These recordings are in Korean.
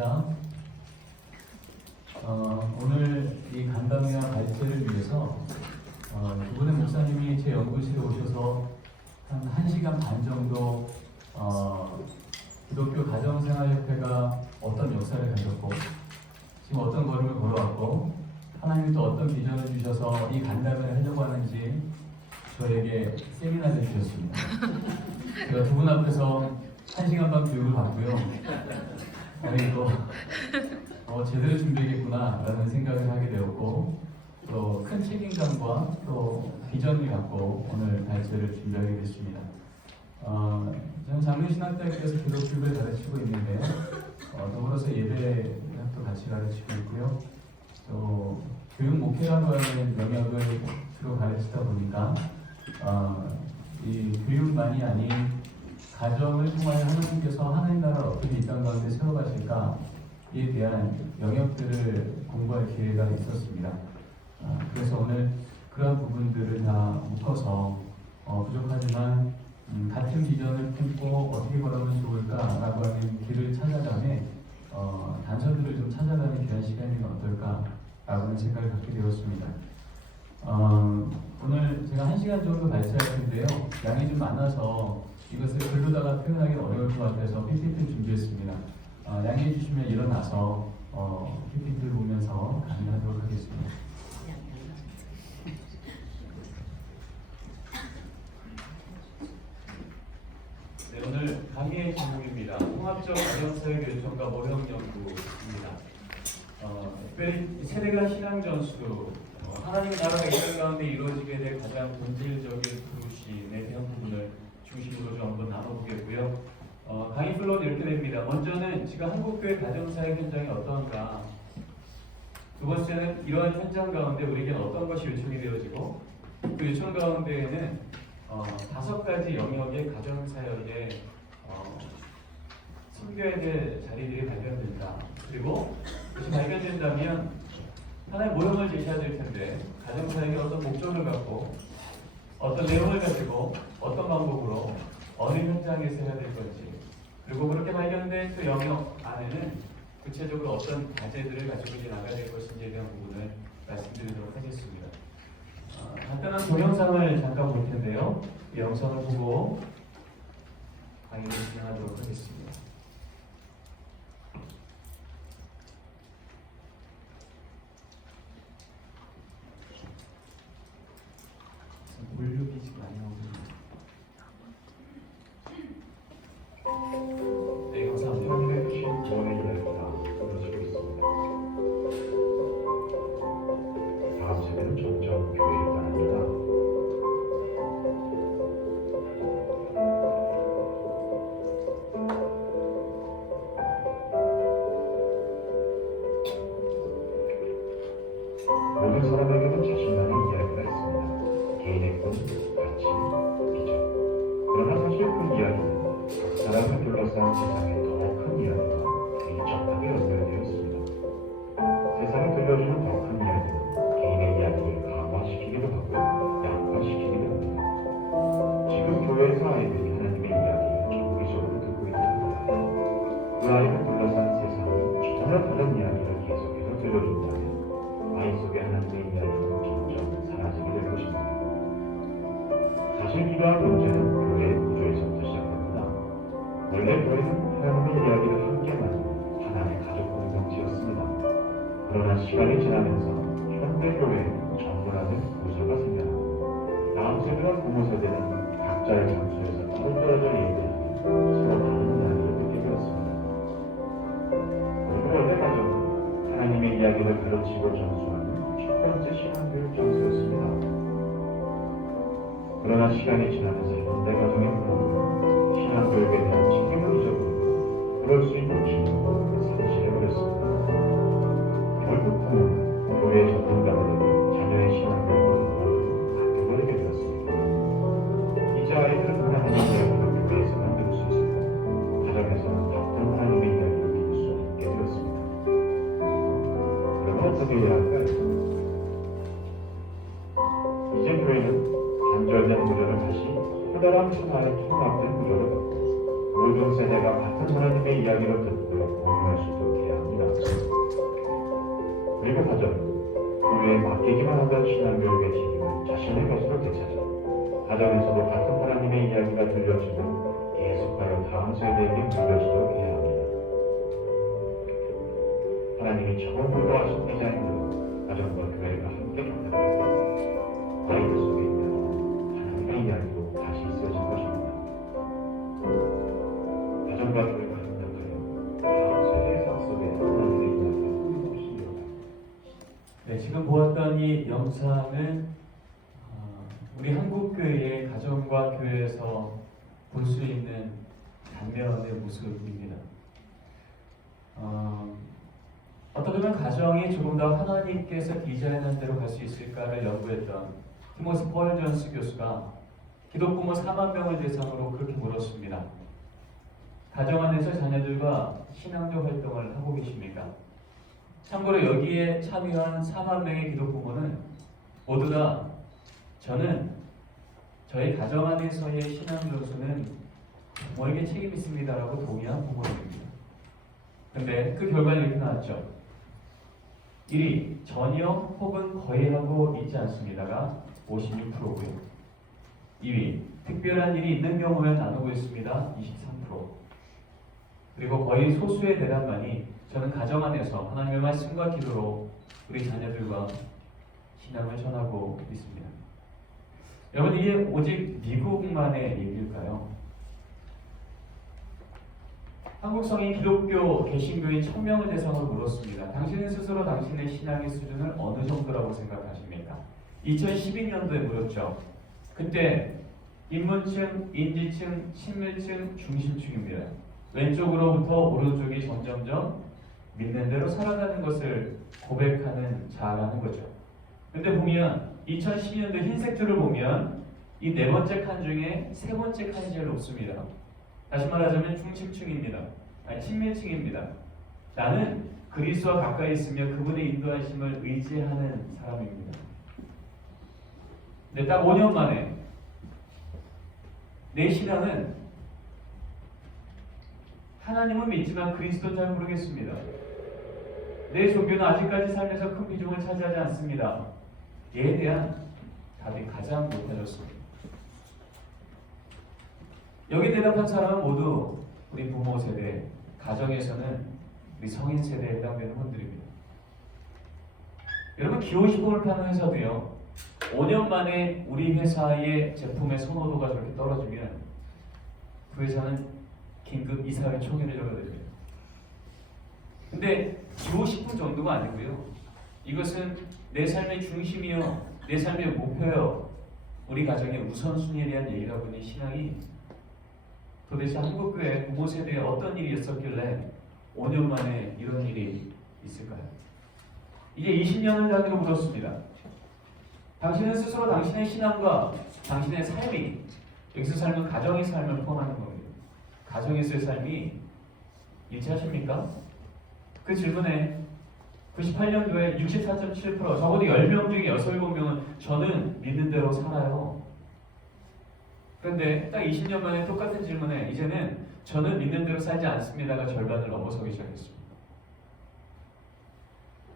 반갑습니다. 오늘 이 간담회와 발제를 위해서 두 분의 목사님이 제 연구실에 오셔서 한 1시간 반 정도 기독교 가정생활협회가 어떤 역사를 가졌고 지금 어떤 걸음을 걸어왔고 하나님이 또 어떤 비전을 주셔서 이 간담회를 하려고 하는지 저에게 세미나를 주셨습니다. 제가 두 분 앞에서 1시간 반 교육을 받고요. 아니 이거 제대로 준비했구나 라는 생각을 하게 되었고 또 큰 책임감과 또 비전을 갖고 오늘 발제를 준비하게 됐습니다. 저는 장로신학대학교에서 기독교를 가르치고 있는데요. 더불어서 예배학도 같이 가르치고 있고요. 또 교육 목회라고 하는 영역을 주로 가르치다 보니까 이 교육만이 아닌 가정을 통하여 하나님께서 하나님 나라를 어떻게 이 땅 가운데 세워가실까에 대한 영역들을 공부할 기회가 있었습니다. 그래서 오늘 그런 부분들을 다 묶어서 부족하지만 같은 비전을 품고 어떻게 걸어가면 좋을까라고 하는 길을 찾아가며 단서들을 좀 찾아가는 귀한 시간이 어떨까라고 하는 생각을 갖게 되었습니다. 오늘 제가 1시간 정도 발제할 텐데요. 양이 좀 많아서 이것을 글로다가 표현하기 어려울 것 같아서 PPT를 준비했습니다. 양해해 주시면 일어나서 PPT를 보면서 강의하도록 하겠습니다. 네, 오늘 강의의 제목입니다. 통합적 가정사회 교육과 모형 연구입니다. 특별히 세대가 신앙 전수, 하나님 나라가 이 땅 가운데 이루어지게 될 가장 본질적인 부르심에 대한 부분을 중심으로 좀 한번 나눠보겠고요. 강의 플로우는 이렇게 됩니다. 먼저는 지금 한국교회 가정사회 현장이 어떤가, 두 번째는 이러한 현장 가운데 우리에게는 어떤 것이 요청이 되어지고 그 요청 가운데에는 5가지 영역의 가정사역에 섬겨야 될 자리들이 발견된다. 그리고 그것이 발견된다면 하나의 모형을 제시해야 될 텐데 가정사역이 어떤 목적을 갖고 어떤 내용을 가지고 어떤 방법으로 어느 현장에서 해야 될 건지, 그리고 그렇게 발견된 그 영역 안에는 구체적으로 어떤 과제들을 가지고 이제 나가야 될 것인지에 대한 부분을 말씀드리도록 하겠습니다. 간단한 동영상을 잠깐 볼 텐데요. 이 영상을 보고 강의를 진행하도록 하겠습니다. 볼륨이 지금 많이 나오거든요. 네, 감사합니다. 현대 신조의 이야기가 이루어지고 있습니다. 다음 세대는 점점 교회에 떠납니다. 모든 사람에게는 자신만의 이야기가 있습니다. 개인의 꿈, 가치, 비전. 그러나 사실 그 이야기는 각 사람을 둘러싼 세상의 더 큰 이야기와 밀접하게 연결되어 있습니다. 세상이 들려주는 더 큰 이야기는 개인의 이야기를 강화시키기도 하고 약화시키기도 합니다. 지금 교회에서 아이들이 하나님의 이야기를 정기적으로 듣고 있습니다. 그 아이를 둘러싼 세상이 전혀 다른 이야기를 계속해서 들려준다면 아이 속에 하나님의 이야기는 점점 사라지게 될 것입니다. 사실 이러한 문제는 교회의 구조에서부터 시작됩니다. 원래 교회는 하나님의 이야기를 함께 나누는 하나의 가족 공동체였습니다. 그러나 시간이 지나면서 현대 교회에는 정돈하는 부서가 생겨나고 다음 세대와 부모 세대는 각자의 장소에서 따로 떨어져 예배하며 서로 다른 이야기를 듣게 되었습니다. 그리고 원래 가족은 하나님의 이야기를 가르치고 전수하는 첫 번째 신앙교육 장소였습니다. 그러나 시간이 지나면서 현대 가정의 부모는 신앙교육에 대한 책임을 잊어버리고 그럴 수 있는 기능도 상실해버렸습니다. 결국 부모는 교회 전문가들에게 자녀의 신앙교육을 맡겨버리게 되었습니다. 이제 아이들은 하나님의 이야기를 교회에서만 들을 수 있었고 가정에서는 같은 하나님의 이야기를 들을 수 없게 되었습니다. 그러면 어떻게 해야 할까요? 이제 교회는 단절된 구조를 다시 커다란 순환의 통합된 구조를 갖고 모든 세대가 같은 하나님의 이야기를 듣고 공유할 수 있도록 해야 살아왔던 신앙교육의 책임을 자신의 것으로 되찾아 가정에서도 같은 하나님의 이야기가 들려주면 계속하여 다음 세대에게 물려주도록 해야 합니다. 하나님이 처음 보도하신 디자인으로 가정과 교회가 함께 간다면 아이들 속에 있는 하나님의 이야기로 다시 쓰여진 것입니다. 가정과 교회가 협력하여 다음 세대의 상 속에 하나님의 이야기가 끊임없이 이어가요. 네, 지금 보았던 이 영상은 우리 한국교회의 가정과 교회에서 볼 수 있는 단면의 모습입니다. 어떻게 보면 가정이 조금 더 하나님께서 디자인한 대로 갈 수 있을까를 연구했던 티모시 펄 존스 교수가 기독부모 4만 명을 대상으로 그렇게 물었습니다. 가정 안에서 자녀들과 신앙적 활동을 하고 계십니까? 참고로 여기에 참여한 4만 명의 기독부모는 모두 다 저는 저희 가정 안에서의 신앙 전수는 부모에게 책임 있습니다라고 동의한 부모입니다. 근데 그 결과는 이렇게 나왔죠. 1위 전혀 혹은 거의 하고 있지 않습니다가 56%고요. 2위 특별한 일이 있는 경우에 나누고 있습니다. 23%. 그리고 거의 소수의 대답만이 저는 가정 안에서 하나님의 말씀과 기도로 우리 자녀들과 신앙을 전하고 있습니다. 여러분, 이게 오직 미국만의 얘기일까요? 한국 성인 기독교 개신교인 1000명을 대상으로 물었습니다. 당신은 스스로 당신의 신앙의 수준을 어느 정도라고 생각하십니까? 2012년도에 물었죠. 그때 인문층, 인지층, 친밀층, 중심층입니다. 왼쪽으로부터 오른쪽이 점점점 믿는 대로 살아가는 것을 고백하는 자라는 거죠. 근데 보면 2012년도 흰색 줄을 보면 이 네 번째 칸 중에 세 번째 칸이 제일 높습니다. 다시 말하자면 중심층입니다. 아니, 친밀층입니다. 나는 그리스도와 가까이 있으며 그분의 인도하심을 의지하는 사람입니다. 근데 딱 5년 만에 내 신앙은 하나님은 믿지만 그리스도는 잘 모르겠습니다. 내 종교는 아직까지 삶에서 큰 비중을 차지하지 않습니다. 얘에 대한 답이 가장 높아졌습니다. 여기 대답한 사람은 모두 우리 부모 세대, 가정에서는 우리 성인 세대에 해당되는 분들입니다. 여러분, 기호식품을 파는 회사도요, 5년 만에 우리 회사의 제품의 선호도가 저렇게 떨어지면 그 회사는 긴급 이사회 총회를 열어야 됩니다. 근데 기호식품 정도가 아니고요, 이것은 내 삶의 중심이요, 내 삶의 목표요, 우리 가정의 우선순위에 대한 얘기다 보니 신앙이 도대체 한국교회 부모 세대에 어떤 일이 있었길래 5년 만에 이런 일이 있을까요? 이게 20년을 단위로 묻었습니다. 당신은 스스로 당신의 신앙과 당신의 삶이, 여기서 삶은 가정의 삶을 포함하는 겁니다. 가정에서의 삶이 일치하십니까? 그 질문에 98년도에 64.7%, 적어도 10명 중에 6, 7명은 저는 믿는 대로 살아요. 그런데 딱 20년 만에 똑같은 질문에 이제는 저는 믿는 대로 살지 않습니다가 절반을 넘어서기 시작했습니다.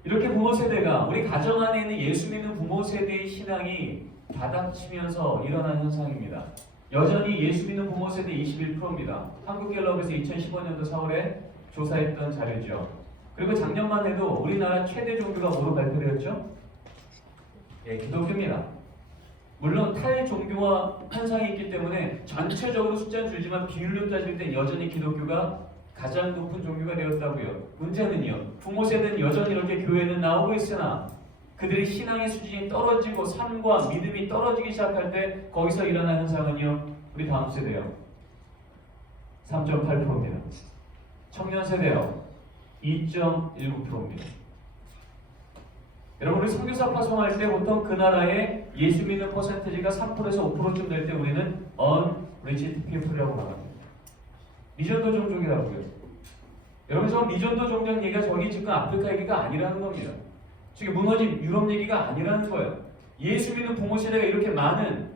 이렇게 부모 세대가, 우리 가정 안에 있는 예수 믿는 부모 세대의 신앙이 바닥치면서 일어난 현상입니다. 여전히 예수 믿는 부모 세대 21%입니다. 한국갤럽에서 2015년도 4월에 조사했던 자료죠. 그리고 작년만 해도 우리나라 최대 종교가 뭐로 발표되었죠? 예, 기독교입니다. 물론 탈종교와 현상이 있기 때문에 전체적으로 숫자는 줄지만 비율로 따질 때 여전히 기독교가 가장 높은 종교가 되었다고요. 문제는요, 부모 세대는 여전히 이렇게 교회는 나오고 있으나 그들의 신앙의 수준이 떨어지고 삶과 믿음이 떨어지기 시작할 때 거기서 일어난 현상은요, 우리 다음 세대요, 3.8%입니다. 청년 세대요, 2.19%입니다. 여러분, 우리 선교사 파송할 때 보통 그 나라의 예수 믿는 퍼센티지가 3%에서 5%쯤 될 때 우리는 unreached people이라고 말합니다. 미전도 종족이라고요. 여러분, 저 미전도 종족 얘기가 저기 지금 아프리카 얘기가 아니라는 겁니다. 지금 무너진 유럽 얘기가 아니라는 거예요. 예수 믿는 부모 세대가 이렇게 많은,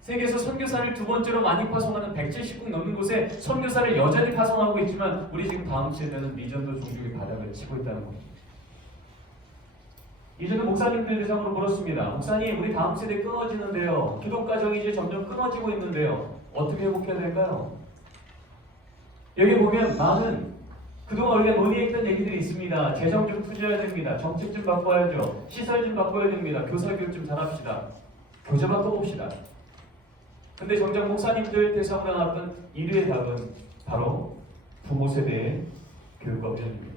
세계에서 선교사를 두 번째로 많이 파송하는 170국 넘는 곳에 선교사를 여전히 파송하고 있지만 우리 지금 다음 세대는 미전도 종족의 바닥을 치고 있다는 겁니다. 이제는 목사님들 대상으로 물었습니다. 목사님, 우리 다음 세대 끊어지는데요. 기독 가정이 이제 점점 끊어지고 있는데요. 어떻게 회복해야 될까요? 여기 보면 많은 그동안 우리가 논의했던 얘기들이 있습니다. 재정 좀 투자해야 됩니다. 정책 좀 바꿔야죠. 시설 좀 바꿔야 됩니다. 교사 교육 좀 잘합시다. 교재 바꿔봅시다. 근데 정작 목사님들 대상으로 나왔던 1위의 답은 바로 부모 세대의 교육과 훈련입니다.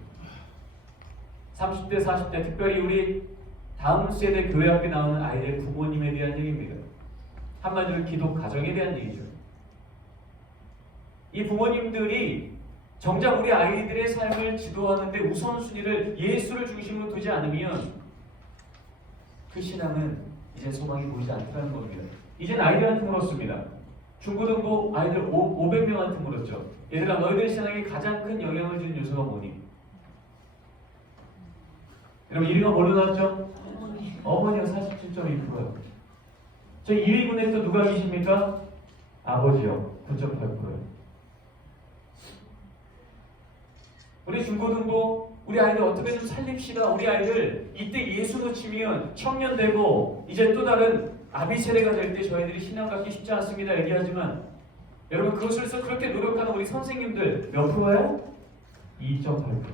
30대, 40대, 특별히 우리 다음 세대 교회 앞에 나오는 아이들의 부모님에 대한 얘기입니다. 한마디로 기독 가정에 대한 얘기죠. 이 부모님들이 정작 우리 아이들의 삶을 지도하는데 우선순위를 예수를 중심으로 두지 않으면 그 신앙은 이제 소망이 보이지 않다는 겁니다. 이젠 아이들한테 물었습니다. 중고등부 아이들 500명한테 물었죠. 얘들아, 너희들 신앙에 가장 큰 영향을 주는 요소가 뭐니? 여러분 1위가 뭘로 나왔죠? 어머니가 47.2%요. 저 2위분에 또 누가 계십니까? 아버지요. 9.8%요. 우리 중고등부 우리 아이들 어떻게 좀 살립시다. 우리 아이들 이때 예수 놓치면 청년 되고 이제 또 다른 아비 세대가 될 때 저희들이 신앙 갖기 쉽지 않습니다. 얘기하지만 여러분 그것을 위해서 그렇게 노력하는 우리 선생님들 몇 프로예요? 2.8%.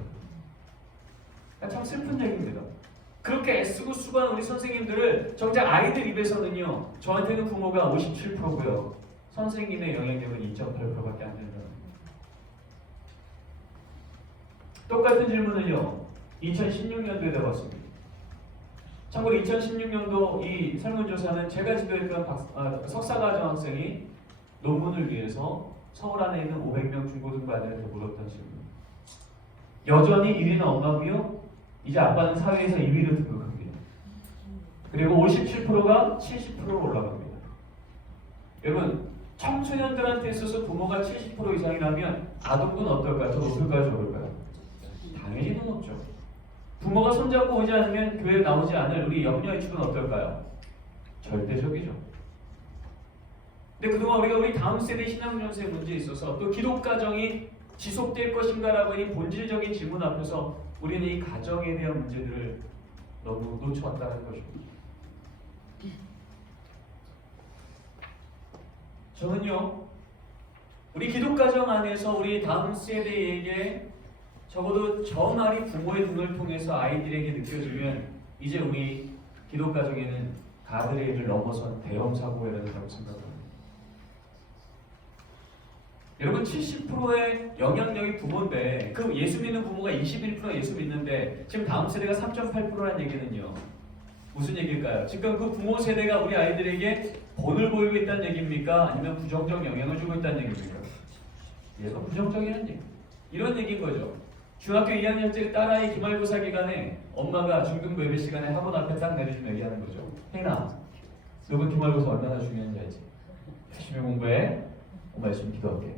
참 슬픈 얘기입니다. 그렇게 애쓰고 수고하는 우리 선생님들을 정작 아이들 입에서는요, 저한테는 부모가 57%고요. 선생님의 영향력은 2.8%밖에 안 된다. 똑같은 질문을요, 2016년도에 해봤습니다. 참고로 2016년도 이 설문조사는 제가 지도했던 석사과정 학생이 논문을 위해서 서울 안에 있는 500명 중고등부 아이들한테 물었던 질문. 여전히 1위는 엄마고요. 이제 아빠는 사회에서 2위를 등극합니다. 그리고 57%가 70%로 올라갑니다. 여러분, 청소년들한테 있어서 부모가 70% 이상이라면 아동군 어떨까요? 더 높을까요? 적을까요? 당연히 더 높죠. 부모가 손잡고 오지 않으면 교회에 나오지 않을 우리 염려의 축은 어떨까요? 절대적이죠. 근데 그동안 우리가 우리 다음 세대 신앙 연수의 문제에 있어서 또 기독 가정이 지속될 것인가라고 이 본질적인 질문 앞에서 우리는 이 가정에 대한 문제들을 너무 놓쳐왔다는 것입니다. 저는요, 우리 기독 가정 안에서 우리 다음 세대에게 적어도 저 말이 부모의 등을 통해서 아이들에게 느껴지면 이제 우리 기독 가정에는 가드레일을 넘어선 대형 사고가 일어난다고 생각합니다. 여러분 70%의 영향력이 부모인데 그 예수 믿는 부모가 21% 예수 믿는데 지금 다음 세대가 3.8%라는 얘기는요. 무슨 얘기일까요? 지금 그 부모 세대가 우리 아이들에게 본을 보이고 있다는 얘기입니까? 아니면 부정적 영향을 주고 있다는 얘기입니까? 얘가 부정적이라는 얘기. 이런 얘기인 거죠. 중학교 2학년짜리 딸아이 기말고사 기간에 엄마가 중등부 예배 시간에 학원 앞에 딱 내려주면 얘기하는 거죠. 혜인아, 너가 기말고사 얼마나 중요한지 알지? 열심히 공부해. 엄마 열심히 기도할게.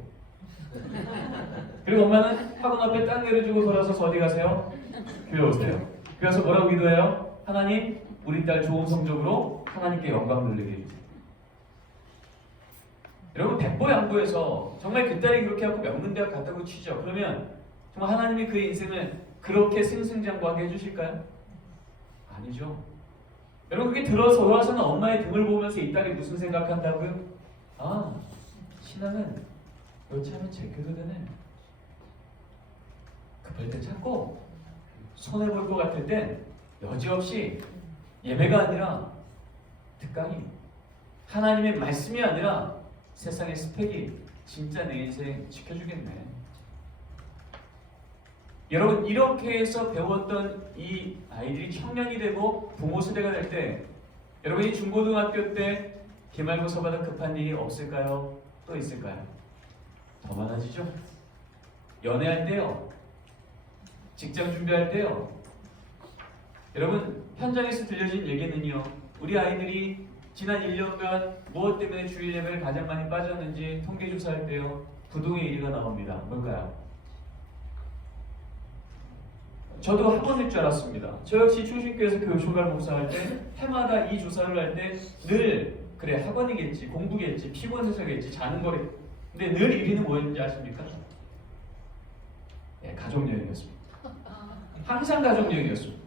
그리고 엄마는 학원 앞에 딱 내려주고 돌아서서 어디 가세요? 교회 오세요. 그래서 뭐라고 기도해요? 하나님, 우리 딸 좋은 성적으로 하나님께 영광 돌리게 해주세요. 여러분 백보양보해서 정말 그 딸이 그렇게 하고 명문대학 갔다고 치죠. 그러면 정말 하나님이 그의 인생을 그렇게 승승장구하게 해주실까요? 아니죠. 여러분 그게 돌아서는 엄마의 등을 보면서 이 딸이 무슨 생각한다고요? 아, 신앙은 여차하면 제껴도 되네. 급할 때 참고 손해볼 것 같을 땐 여지없이 예배가 아니라 특강이, 하나님의 말씀이 아니라 세상의 스펙이 진짜 내 인생 지켜주겠네. 여러분 이렇게 해서 배웠던 이 아이들이 청년이 되고 부모 세대가 될 때 여러분이 중고등학교 때 기말고사 받아 급한 일이 없을까요? 또 있을까요? 더 많아지죠. 연애할 때요, 직장 준비할 때요. 여러분 현장에서 들려진 얘기는요, 우리 아이들이 지난 1년간 무엇 때문에 주일 예배를 가장 많이 빠졌는지 통계조사할 때요, 부동의 1위가 나옵니다. 뭘까요? 저도 학원일 줄 알았습니다. 저 역시 충신교회에서 교육총괄 목사할 때 해마다 이 조사를 할 때 늘 그래 학원이겠지, 공부겠지, 피곤해서겠지, 자는 거래. 근데 늘 1위는 뭐였는지 아십니까? 네, 가족여행이었습니다. 항상 가족여행이었습니다.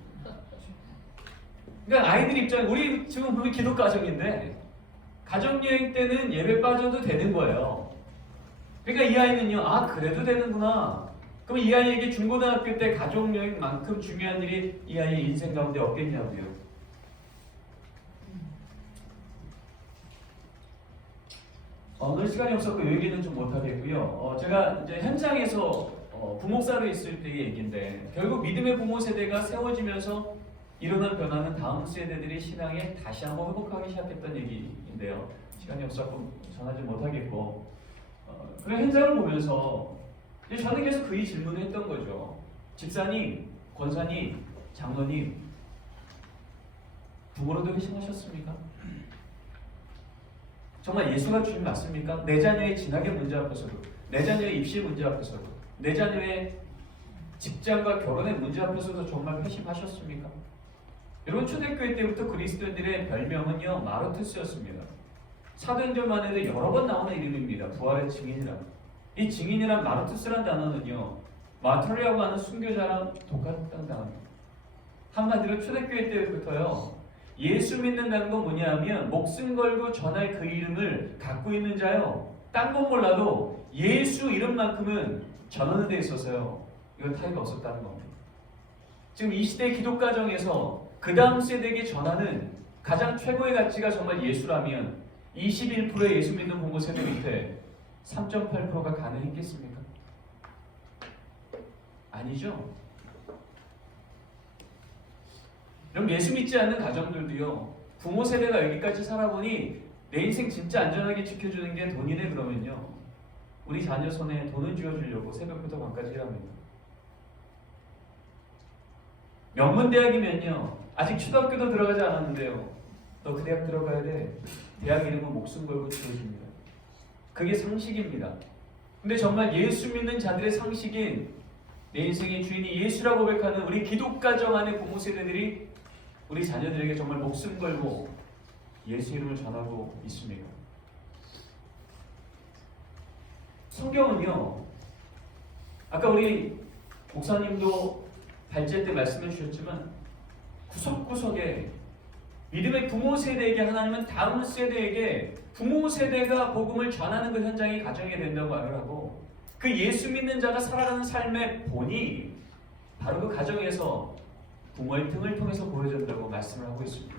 그러니까 아이들 입장에 우리 지금 우리 기독 가정인데 가족여행 때는 예배 빠져도 되는 거예요. 그러니까 이 아이는요, 아 그래도 되는구나. 그럼 이 아이에게 중고등학교 때 가족여행만큼 중요한 일이 이 아이의 인생 가운데 없겠냐고요. 오늘 시간이 없어서 이 얘기는 좀 못하겠고요. 제가 이제 현장에서 부목사로 있을 때의 얘기인데 결국 믿음의 부모 세대가 세워지면서 일어난 변화는 다음 세대들의 신앙에 다시 한번 회복하기 시작했던 얘기인데요. 시간이 없어서 전하지 못하겠고 그런 현장을 보면서 저는 계속 그 질문을 했던 거죠. 집사님, 권사님, 장로님 부모로도 회심하셨습니까? 정말 예수가 주님 맞습니까? 내 자녀의 진학의 문제 앞에서도, 내 자녀의 입시 문제 앞에서도, 내 자녀의 직장과 결혼의 문제 앞에서도 정말 회심하셨습니까? 여러분 초대교회 때부터 그리스도인들의 별명은요 마르투스였습니다. 사도행전만 해도 여러 번 나오는 이름입니다. 부활의 증인이라. 이 증인이란 마르투스란 단어는요 마트리아고 하는 순교자랑 똑같다는 단어입니다. 한마디로 초대교회 때부터요 예수 믿는다는 건 뭐냐면 목숨 걸고 전할 그 이름을 갖고 있는 자요. 딴 건 몰라도 예수 이름만큼은 전하는 데 있어서요. 이건 타이가 없었다는 겁니다. 지금 이 시대 기독 가정에서 그 다음 세대에게 전하는 가장 최고의 가치가 정말 예수라면 21%의 예수 믿는 부모 세대 밑에 3.8%가 가능했겠습니까? 아니죠. 그럼 예수 믿지 않는 가정들도요 부모 세대가 여기까지 살아보니 내 인생 진짜 안전하게 지켜주는 게 돈이네 그러면요 우리 자녀 손에 돈을 쥐어주려고 새벽부터 밤까지 일합니다. 명문대학이면요 아직 초등학교도 들어가지 않았는데요 너 그 대학 들어가야 돼. 대학 이름은 목숨 걸고 지어줍니다. 그게 상식입니다. 근데 정말 예수 믿는 자들의 상식인 내 인생의 주인이 예수라고 고백하는 우리 기독 가정 안의 부모 세대들이 우리 자녀들에게 정말 목숨 걸고 예수 이름을 전하고 있습니다. 성경은요 아까 우리 목사님도 발제 때 말씀해 주셨지만 구석구석에 믿음의 부모 세대에게 하나님은 다음 세대에게 부모 세대가 복음을 전하는 그 현장이 가정이 된다고 말을 하고 그 예수 믿는 자가 살아가는 삶의 본이 바로 그 가정에서 부모의 등을 통해서 보여준다고 말씀을 하고 있습니다.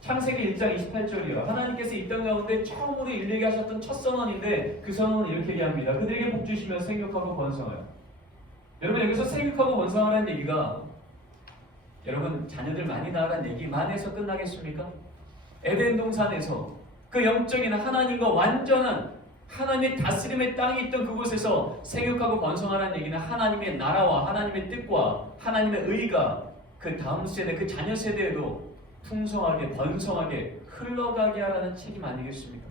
창세기 1장 28절이요. 하나님께서 이 땅 가운데 처음으로 인류에게 하셨던 첫 선언인데 그 선언은 이렇게 얘기합니다. 그들에게 복 주시며 생육하고 번성하여. 여러분 여기서 생육하고 번성하라는 얘기가 여러분 자녀들 많이 낳으라는 얘기만 해서 끝나겠습니까? 에덴 동산에서 그 영적인 하나님과 완전한 하나님의 다스림의 땅이 있던 그곳에서 생육하고 번성하라는 얘기는 하나님의 나라와 하나님의 뜻과 하나님의 의가 그 다음 세대, 그 자녀 세대에도 풍성하게 번성하게 흘러가게 하라는 책임 아니겠습니까?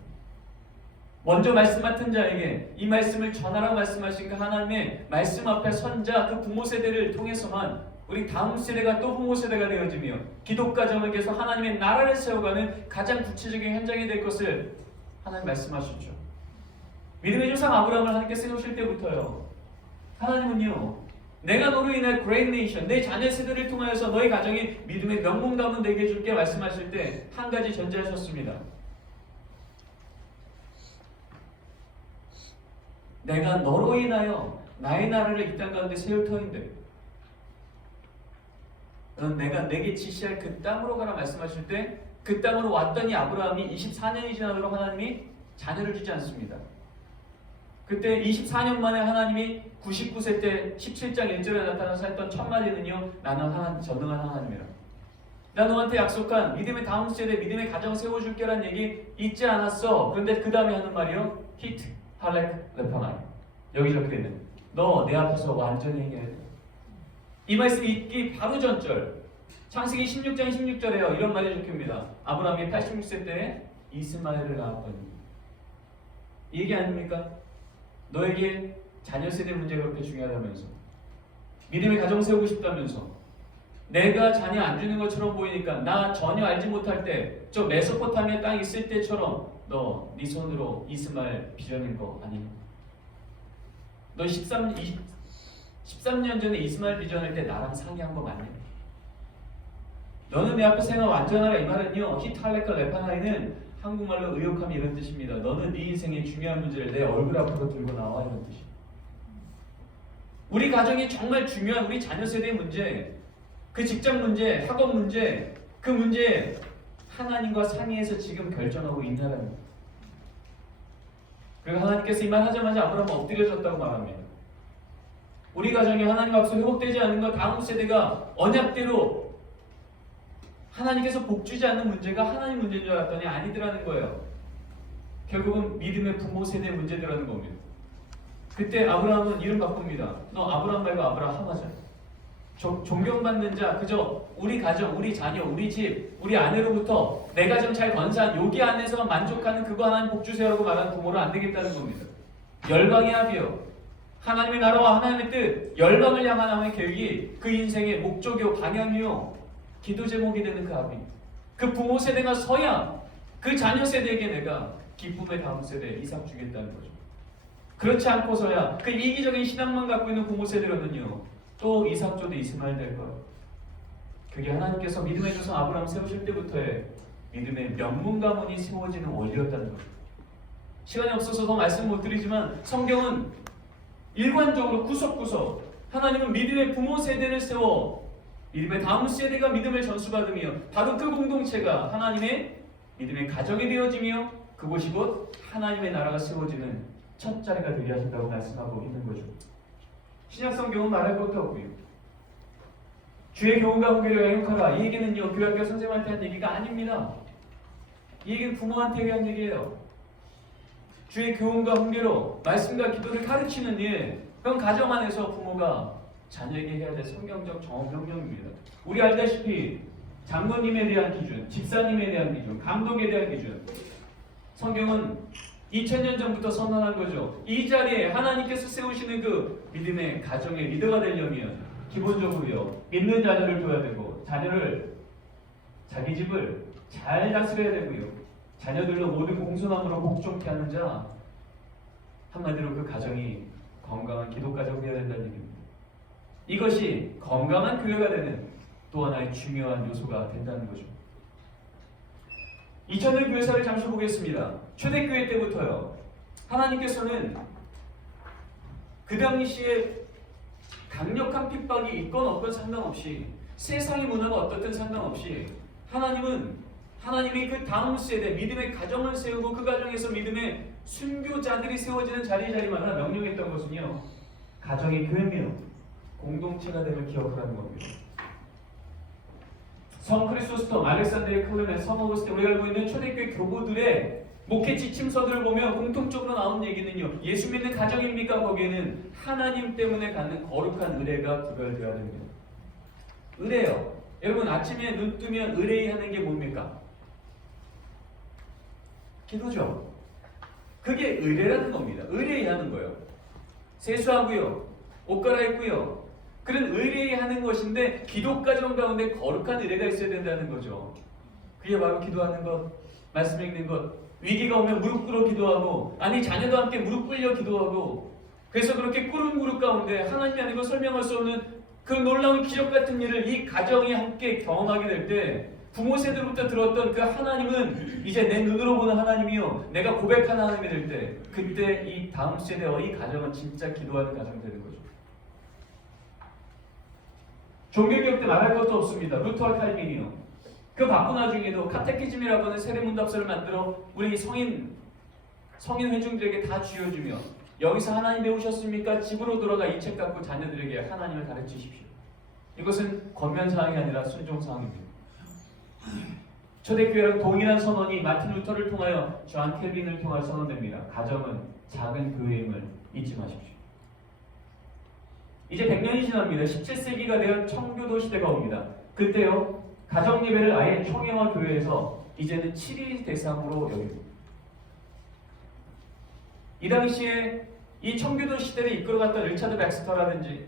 먼저 말씀 맡은 자에게 이 말씀을 전하라고 말씀하신 그 하나님의 말씀 앞에 선자 그 부모 세대를 통해서만 우리 다음 세대가 또 부모 세대가 되어지며 기독 가정을 위해서 하나님의 나라를 세워가는 가장 구체적인 현장이 될 것을 하나님 말씀하셨죠. 믿음의 조상 아브라함을 하나님께 세우실 때부터요. 하나님은요. 내가 너로 인해 great nation, 내 자녀 세대를 통하여서 너희 가정이 믿음의 명문 가문 되게 해줄게 말씀하실 때 한 가지 전제하셨습니다. 내가 너로 인하여 나의 나라를 이 땅 가운데 세울 터인데 넌 내가 내게 지시할 그 땅으로 가라 말씀하실 때 그 땅으로 왔더니 아브라함이 24년이 지나도록 하나님이 자녀를 주지 않습니다. 그때 24년 만에 하나님이 99세 때 17장 1절에 나타나서 했던 첫 마디는요. 나는 하나님, 전능한 하나님이라. 나 너한테 약속한 믿음의 다음 세대, 믿음의 가정 세워줄게라는 얘기 잊지 않았어. 그런데 그 다음에 하는 말이요. 히트, 할렉, 레파나이. 여기 적혀 있는 너 내 앞에서 완전히 행해야 돼. 이 말씀이 있기 바로 전절. 창세기 16장 16절에요. 이런 말이 적힙니다. 아브라함이 86세 때 이스마엘을 낳았더니. 이 얘기 아닙니까? 너에게 자녀 세대 문제가 그렇게 중요하다면서 믿음의 가정 세우고 싶다면서 내가 자녀 안 주는 것처럼 보이니까 나 전혀 알지 못할 때 저 메소포타미아 땅 있을 때처럼 너 네 손으로 이스마엘 빚어낸 거 아니냐? 너 13년 전에 이스마엘 빚어낼 때 나랑 상의한 거 맞냐? 너는 내 앞에서 행하 완전하라. 이 말은요, 히탈레카 레파나이는 한국말로 의욕함이 이런 뜻입니다. 너는 네 인생의 중요한 문제를 내 얼굴 앞으로 들고 나와, 이런 뜻입니다. 우리 가정이 정말 중요한 우리 자녀 세대의 문제, 그 직장 문제, 학업 문제, 그 문제 하나님과 상의해서 지금 결정하고 있냐라는 거예요. 그리고 하나님께서 이 말 하자마자 아브라함은 엎드려졌다고 말합니다. 우리 가정이 하나님 앞에서 회복되지 않는 것, 다음 세대가 언약대로 하나님께서 복주지 않는 문제가 하나님 문제인 줄 알았더니 아니더라는 거예요. 결국은 믿음의 부모 세대의 문제더라는 겁니다. 그때 아브라함은 이름 바꿉니다. 너 아브라함 말고 아브라함 하자. 존경받는 자, 그저 우리 가정, 우리 자녀, 우리 집, 우리 아내로부터 내 가정 잘 건사한 여기 안에서 만족하는 그거 하나님 복주세요라고 말하는 부모는 안 되겠다는 겁니다. 열방의 합이요. 하나님의 나라와 하나님의 뜻, 열방을 향한 하나님의 계획이 그 인생의 목적이요, 방향이요, 기도 제목이 되는 그 합이. 그 부모 세대가 서야 그 자녀 세대에게 내가 기쁨의 다음 세대에 이삭 주겠다는 거죠. 그렇지 않고서야 그 이기적인 신앙만 갖고 있는 부모 세대로는요, 또 이삭 줘도 이스마엘 될 거예요. 그게 하나님께서 믿음의 조상 아브라함 세우실 때부터의 믿음의 명문 가문이 세워지는 원리였다는 거죠. 시간이 없어서 더 말씀 못 드리지만 성경은 일관적으로 구석구석 하나님은 믿음의 부모 세대를 세워 믿음의 다음 세대가 믿음을 전수받으며 바로 그 공동체가 하나님의 믿음의 가정이 되어지며 그곳이 곧 하나님의 나라가 세워지는 첫 자리가 되게 하신다고 말씀하고 있는 거죠. 신약 성경은 말할 것도 없고요. 주의 교훈과 훈계를 행하라. 이 얘기는요, 교회학교 선생님한테 한 얘기가 아닙니다. 이 얘기는 부모한테 한 얘기예요. 주의 교훈과 훈계로 말씀과 기도를 가르치는 일, 그건 가정 안에서 부모가 자녀에게 해야 될 성경적 정명령입니다. 우리 알다시피 장로님에 대한 기준, 집사님에 대한 기준, 감독에 대한 기준, 성경은 2000년 전부터 선언한 거죠. 이 자리에 하나님께서 세우시는 그 믿음의 가정의 리더가 되려면 기본적으로요, 믿는 자녀를 둬야 되고, 자녀를, 자기 집을 잘 다스려야 되고요, 자녀들로 모든 공손함으로 복종케 하는 자, 한마디로 그 가정이 건강한 기도 가정이 되어야 된다는 얘기입니다. 이것이 건강한 교회가 되는 또 하나의 중요한 요소가 된다는 거죠. 2000년 교회사를 잠시 보겠습니다. 초대교회 때부터요, 하나님께서는 그 당시에 강력한 핍박이 있건 없건 상관없이, 세상의 문화가 어떻든 상관없이, 하나님은 하나님이 그 다음 세대 믿음의 가정을 세우고 그 가정에서 믿음의 순교자들이 세워지는 자리마다 명령했던 것은요, 가정의 교회며 공동체가 됨을 기억하라는 겁니다. 성 크리소스톰, 알렉산드리아 클레멘, 성 어거스틴, 우리가 알고 있는 초대교회 교부들의 목회 지침서들을 보면 공통적으로 나오는 얘기는요, 예수 믿는 가정입니까? 거기에는 하나님 때문에 갖는 거룩한 의례가 구별되어야 됩니다. 의례요. 여러분, 아침에 눈 뜨면 의례하는 게 뭡니까? 기도죠. 그게 의례라는 겁니다. 의례하는 거예요. 세수하고요, 옷 갈아입고요, 그런 의례하는 것인데 기도 가정 가운데 거룩한 의례가 있어야 된다는 거죠. 그게 바로 기도하는 것, 말씀 읽는 것, 위기가 오면 무릎 꿇어 기도하고, 아니 자녀도 함께 무릎 꿇려 기도하고, 그래서 그렇게 꿇은 무릎 가운데 하나님이 아니고 설명할 수 없는 그 놀라운 기적 같은 일을 이 가정이 함께 경험하게 될 때, 부모 세대부터 들었던 그 하나님은 이제 내 눈으로 보는 하나님이요, 내가 고백하는 하나님이 될 때, 그때 이 다음 세대와 이 가정은 진짜 기도하는 가정이 되는 거죠. 종교개혁 때 말할 것도 없습니다. 루터와 칼빈이요, 그 바쁜 와중에도 카테키즘이라고 하는 세례문답서를 만들어 우리 성인 회중들에게 다 쥐어주며, 여기서 하나님 배우셨습니까? 집으로 돌아가 이 책 갖고 자녀들에게 하나님을 가르치십시오. 이것은 권면사항이 아니라 순종사항입니다. 초대교회랑 동일한 선언이 마틴 루터를 통하여 존 켈빈을 통하여 선언됩니다. 가정은 작은 교회임을 잊지 마십시오. 이제 100년이 지납니다. 17세기가 되어 청교도 시대가 옵니다. 그때요, 가정 예배를 아예 총회와 교회에서 이제는 7일 대상으로 여깁니다. 이 당시에 이 청교도 시대를 이끌어갔던 리차드 백스터라든지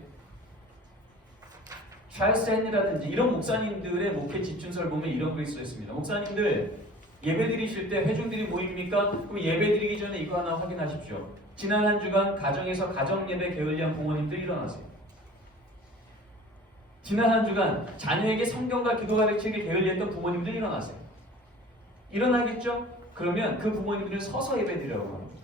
찰스 헨리라든지 이런 목사님들의 목회 집준서를 보면 이런 글이 써있습니다. 목사님들 예배 드리실 때 회중들이 모입니까? 그럼 예배 드리기 전에 이거 하나 확인하십시오. 지난 한 주간 가정에서 가정 예배 게을리한 부모님들 일어나세요. 지난 한 주간 자녀에게 성경과 기도 가르치기 게을리했던 부모님들 일어나세요. 일어나겠죠? 그러면 그 부모님들은 서서 예배드리라고 합니다.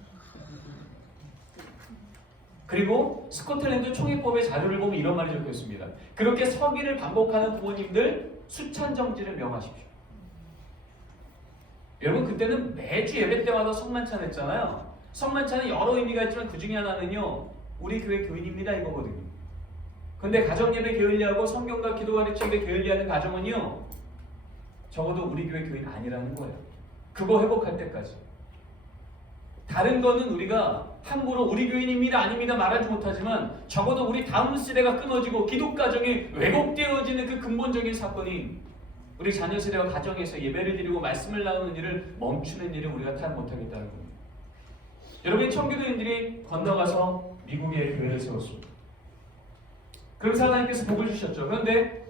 그리고 스코틀랜드 총회법의 자료를 보면 이런 말이 적혀 있습니다. 그렇게 서기를 반복하는 부모님들 수찬 정지를 명하십시오. 여러분, 그때는 매주 예배 때마다 성만찬 했잖아요. 성만찬은 여러 의미가 있지만 그 중에 하나는요, 우리 교회 교인입니다 이거거든요. 근데 가정예배 게을리하고 성경과 기도 가르치기에 게을리하는 가정은요, 적어도 우리 교회 교인 아니라는 거예요. 그거 회복할 때까지. 다른 거는 우리가 함부로 우리 교인입니다 아닙니다 말하지 못하지만 적어도 우리 다음 세대가 끊어지고 기독 가정이 왜곡되어지는 그 근본적인 사건이 우리 자녀 세대와 가정에서 예배를 드리고 말씀을 나누는 일을 멈추는 일을 우리가 탓 못하겠다는 겁니다. 여러분이 청교도인들이 건너가서 미국의 교회를 세웠습니다. 그러면서 하나님께서 복을 주셨죠. 그런데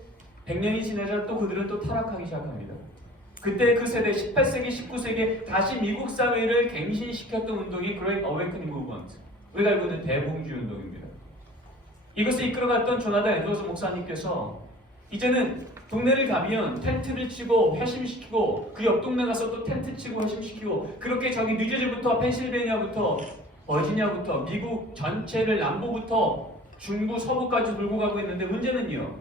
100년이 지나자 또 그들은 또 타락하기 시작합니다. 그때 그 세대 18세기, 19세기 다시 미국 사회를 갱신시켰던 운동이 Great Awakening Movement, 우리가 알고 있는 대봉주의 운동입니다. 이것을 이끌어갔던 조나단 에드워즈 목사님께서 이제는 동네를 가면 텐트를 치고 회심시키고 그 옆 동네 가서 또 텐트 치고 회심시키고 그렇게 저기 뉴저지부터 펜실베니아부터 버지니아부터 미국 전체를 남부부터 중부 서부까지 돌고 가고 있는데 문제는요,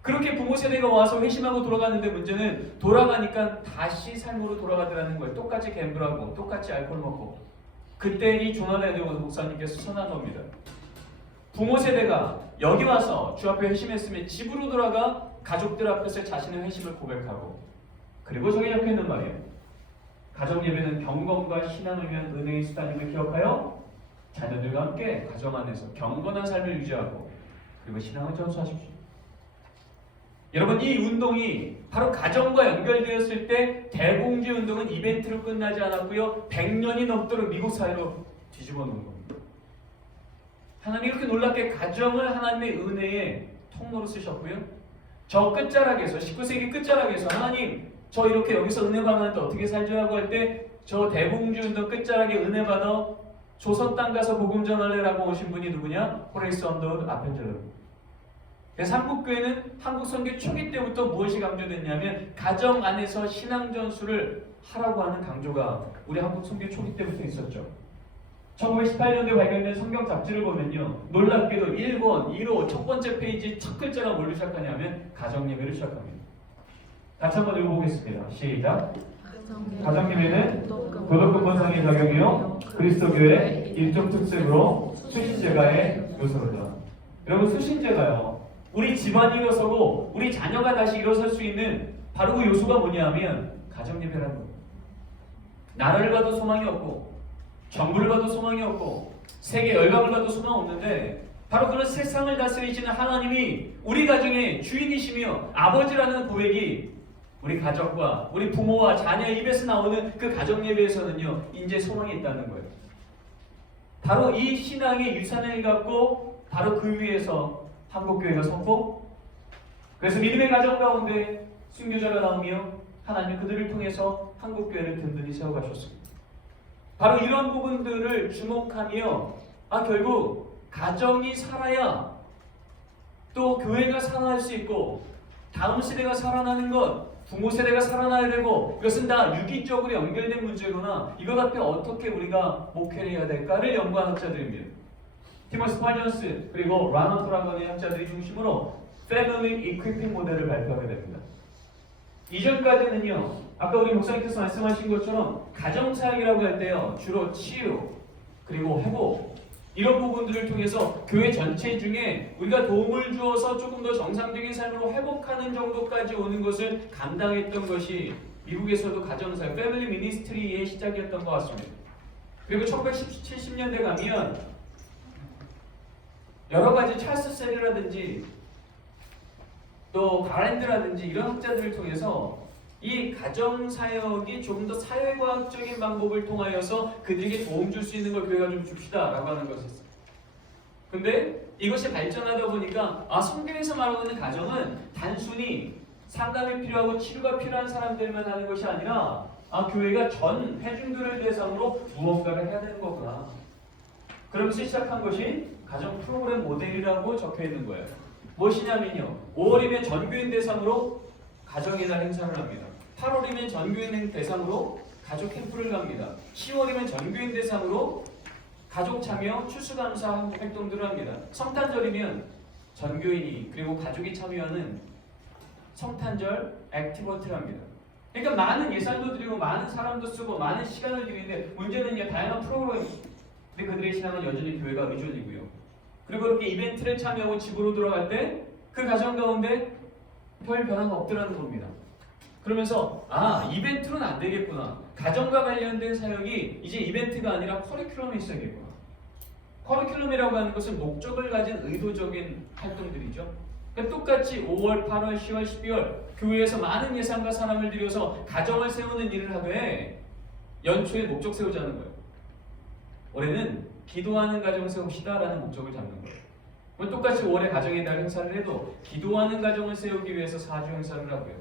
그렇게 부모 세대가 와서 회심하고 돌아가는데 문제는 돌아가니까 다시 삶으로 돌아가더라는 거예요. 똑같이 갬블하고 똑같이 알코올 먹고. 그때 이 조나단 에드워즈 목사님께서 선한 겁니다. 부모 세대가 여기 와서 주 앞에 회심했으면 집으로 돌아가 가족들 앞에서 자신의 회심을 고백하고, 그리고 저기 적혀 있는 말이에요. 가정 예배는 경건과 신앙을 위한 은혜의 수단임을 기억하여 자녀들과 함께 가정 안에서 경건한 삶을 유지하고 그리고 신앙을 전수하십시오. 여러분, 이 운동이 바로 가정과 연결되었을 때 대공주의 운동은 이벤트로 끝나지 않았고요, 100년이 넘도록 미국 사회로 뒤집어 놓은 겁니다. 하나님이 이렇게 놀랍게 가정을 하나님의 은혜의 통로로 쓰셨고요, 저 끝자락에서 19세기 끝자락에서 하나님 저 이렇게 여기서 은혜 받았는데 어떻게 살죠? 하고 할 때 저 대봉주의 운동 끝자락에 은혜 받아 조선 땅 가서 복음 전하래라고 오신 분이 누구냐? 호레이스 언더우드 아펜젤러. 그래서 한국교회는 한국 선교 초기 때부터 무엇이 강조됐냐면 가정 안에서 신앙 전수를 하라고 하는 강조가 우리 한국 선교 초기 때부터 있었죠. 1918년도에 발견된 성경 잡지를 보면요, 놀랍게도 1권, 1호 첫 번째 페이지 첫 글자가 뭘로 시작하냐면 가정예배를 시작합니다. 같이 한번 읽어보겠습니다. 시작. 가정예배는 도덕 근본상의 작용이요 그리스도교의 일종 특색으로 수신제가의 요소로다. 여러분, 수신제가요, 우리 집안이 일어서고 우리 자녀가 다시 일어설 수 있는 바로 그 요소가 뭐냐면 가정예배라는 겁니다. 나라를 봐도 소망이 없고 정부를 봐도 소망이 없고 세계 열강을 봐도 소망 없는데 바로 그런 세상을 다스리시는 하나님이 우리 가정의 주인이시며 아버지라는 고백이 우리 가족과 우리 부모와 자녀 입에서 나오는 그 가정예배에서는요, 이제 소망이 있다는 거예요. 바로 이 신앙의 유산을 갖고 바로 그 위에서 한국교회가 섰고, 그래서 믿음의 가정 가운데 순교자가 나오며 하나님 그들을 통해서 한국교회를 든든히 세워가셨습니다. 바로 이런 부분들을 주목하며 결국 가정이 살아야 또 교회가 살아날 수 있고 다음 세대가 살아나는 것, 부모 세대가 살아나야 되고, 이것은 다 유기적으로 연결된 문제구나. 이것 앞에 어떻게 우리가 목회를 해야 될까를 연구한 학자들입니다. 티머스 파이언스 그리고 라너 토라건의 학자들이 중심으로 패밀리 이퀴핑 모델을 발표하게 됩니다. 이전까지는요, 아까 우리 목사님께서 말씀하신 것처럼 가정사역이라고 할 때요, 주로 치유 그리고 회복 이런 부분들을 통해서 교회 전체 중에 우리가 도움을 주어서 조금 더 정상적인 삶으로 회복하는 정도까지 오는 것을 감당했던 것이 미국에서도 가정사역, 패밀리 미니스트리의 시작이었던 것 같습니다. 그리고 1970년대 가면 여러 가지 찰스 셀이라든지 또 가랜드라든지 이런 학자들을 통해서 이 가정사역이 조금 더 사회과학적인 방법을 통하여서 그들에게 도움 줄 수 있는 걸 교회가 좀 줍시다 라고 하는 것이었어요. 근데 이것이 발전하다 보니까 성경에서 말하고 있는 가정은 단순히 상담이 필요하고 치료가 필요한 사람들만 하는 것이 아니라 교회가 전 회중들을 대상으로 무언가를 해야 되는 거구나. 그러면서 시작한 것이 가정 프로그램 모델이라고 적혀 있는 거예요. 무엇이냐면요. 5월이면 전교인 대상으로 가정의 날 행사를 합니다. 8월이면 전교인 대상으로 가족 캠프를 갑니다. 10월이면 전교인 대상으로 가족 참여 추수감사 활동들을 합니다. 성탄절이면 전교인이 그리고 가족이 참여하는 성탄절 액티비티를 합니다. 그러니까 많은 예산도 들이고 많은 사람도 쓰고 많은 시간을 들이는데 문제는요, 다양한 프로그램, 근데 그들의 신앙은 여전히 교회가 의존이고요. 그리고 이렇게 이벤트를 참여하고 집으로 돌아갈 때 그 가정 가운데 별 변화가 없더라는 겁니다. 그러면서 이벤트로는 안 되겠구나. 가정과 관련된 사역이 이제 이벤트가 아니라 커리큘럼이 있어야겠구나. 커리큘럼이라고 하는 것은 목적을 가진 의도적인 활동들이죠. 그러니까 똑같이 5월, 8월, 10월, 12월 교회에서 많은 예산과 사람을 들여서 가정을 세우는 일을 하되 연초에 목적 세우자는 거예요. 올해는 기도하는 가정 세웁시다 라는 목적을 잡는 거예요. 똑같이 5월에 가정의 달 행사를 해도 기도하는 가정을 세우기 위해서 4주 행사를 하고요.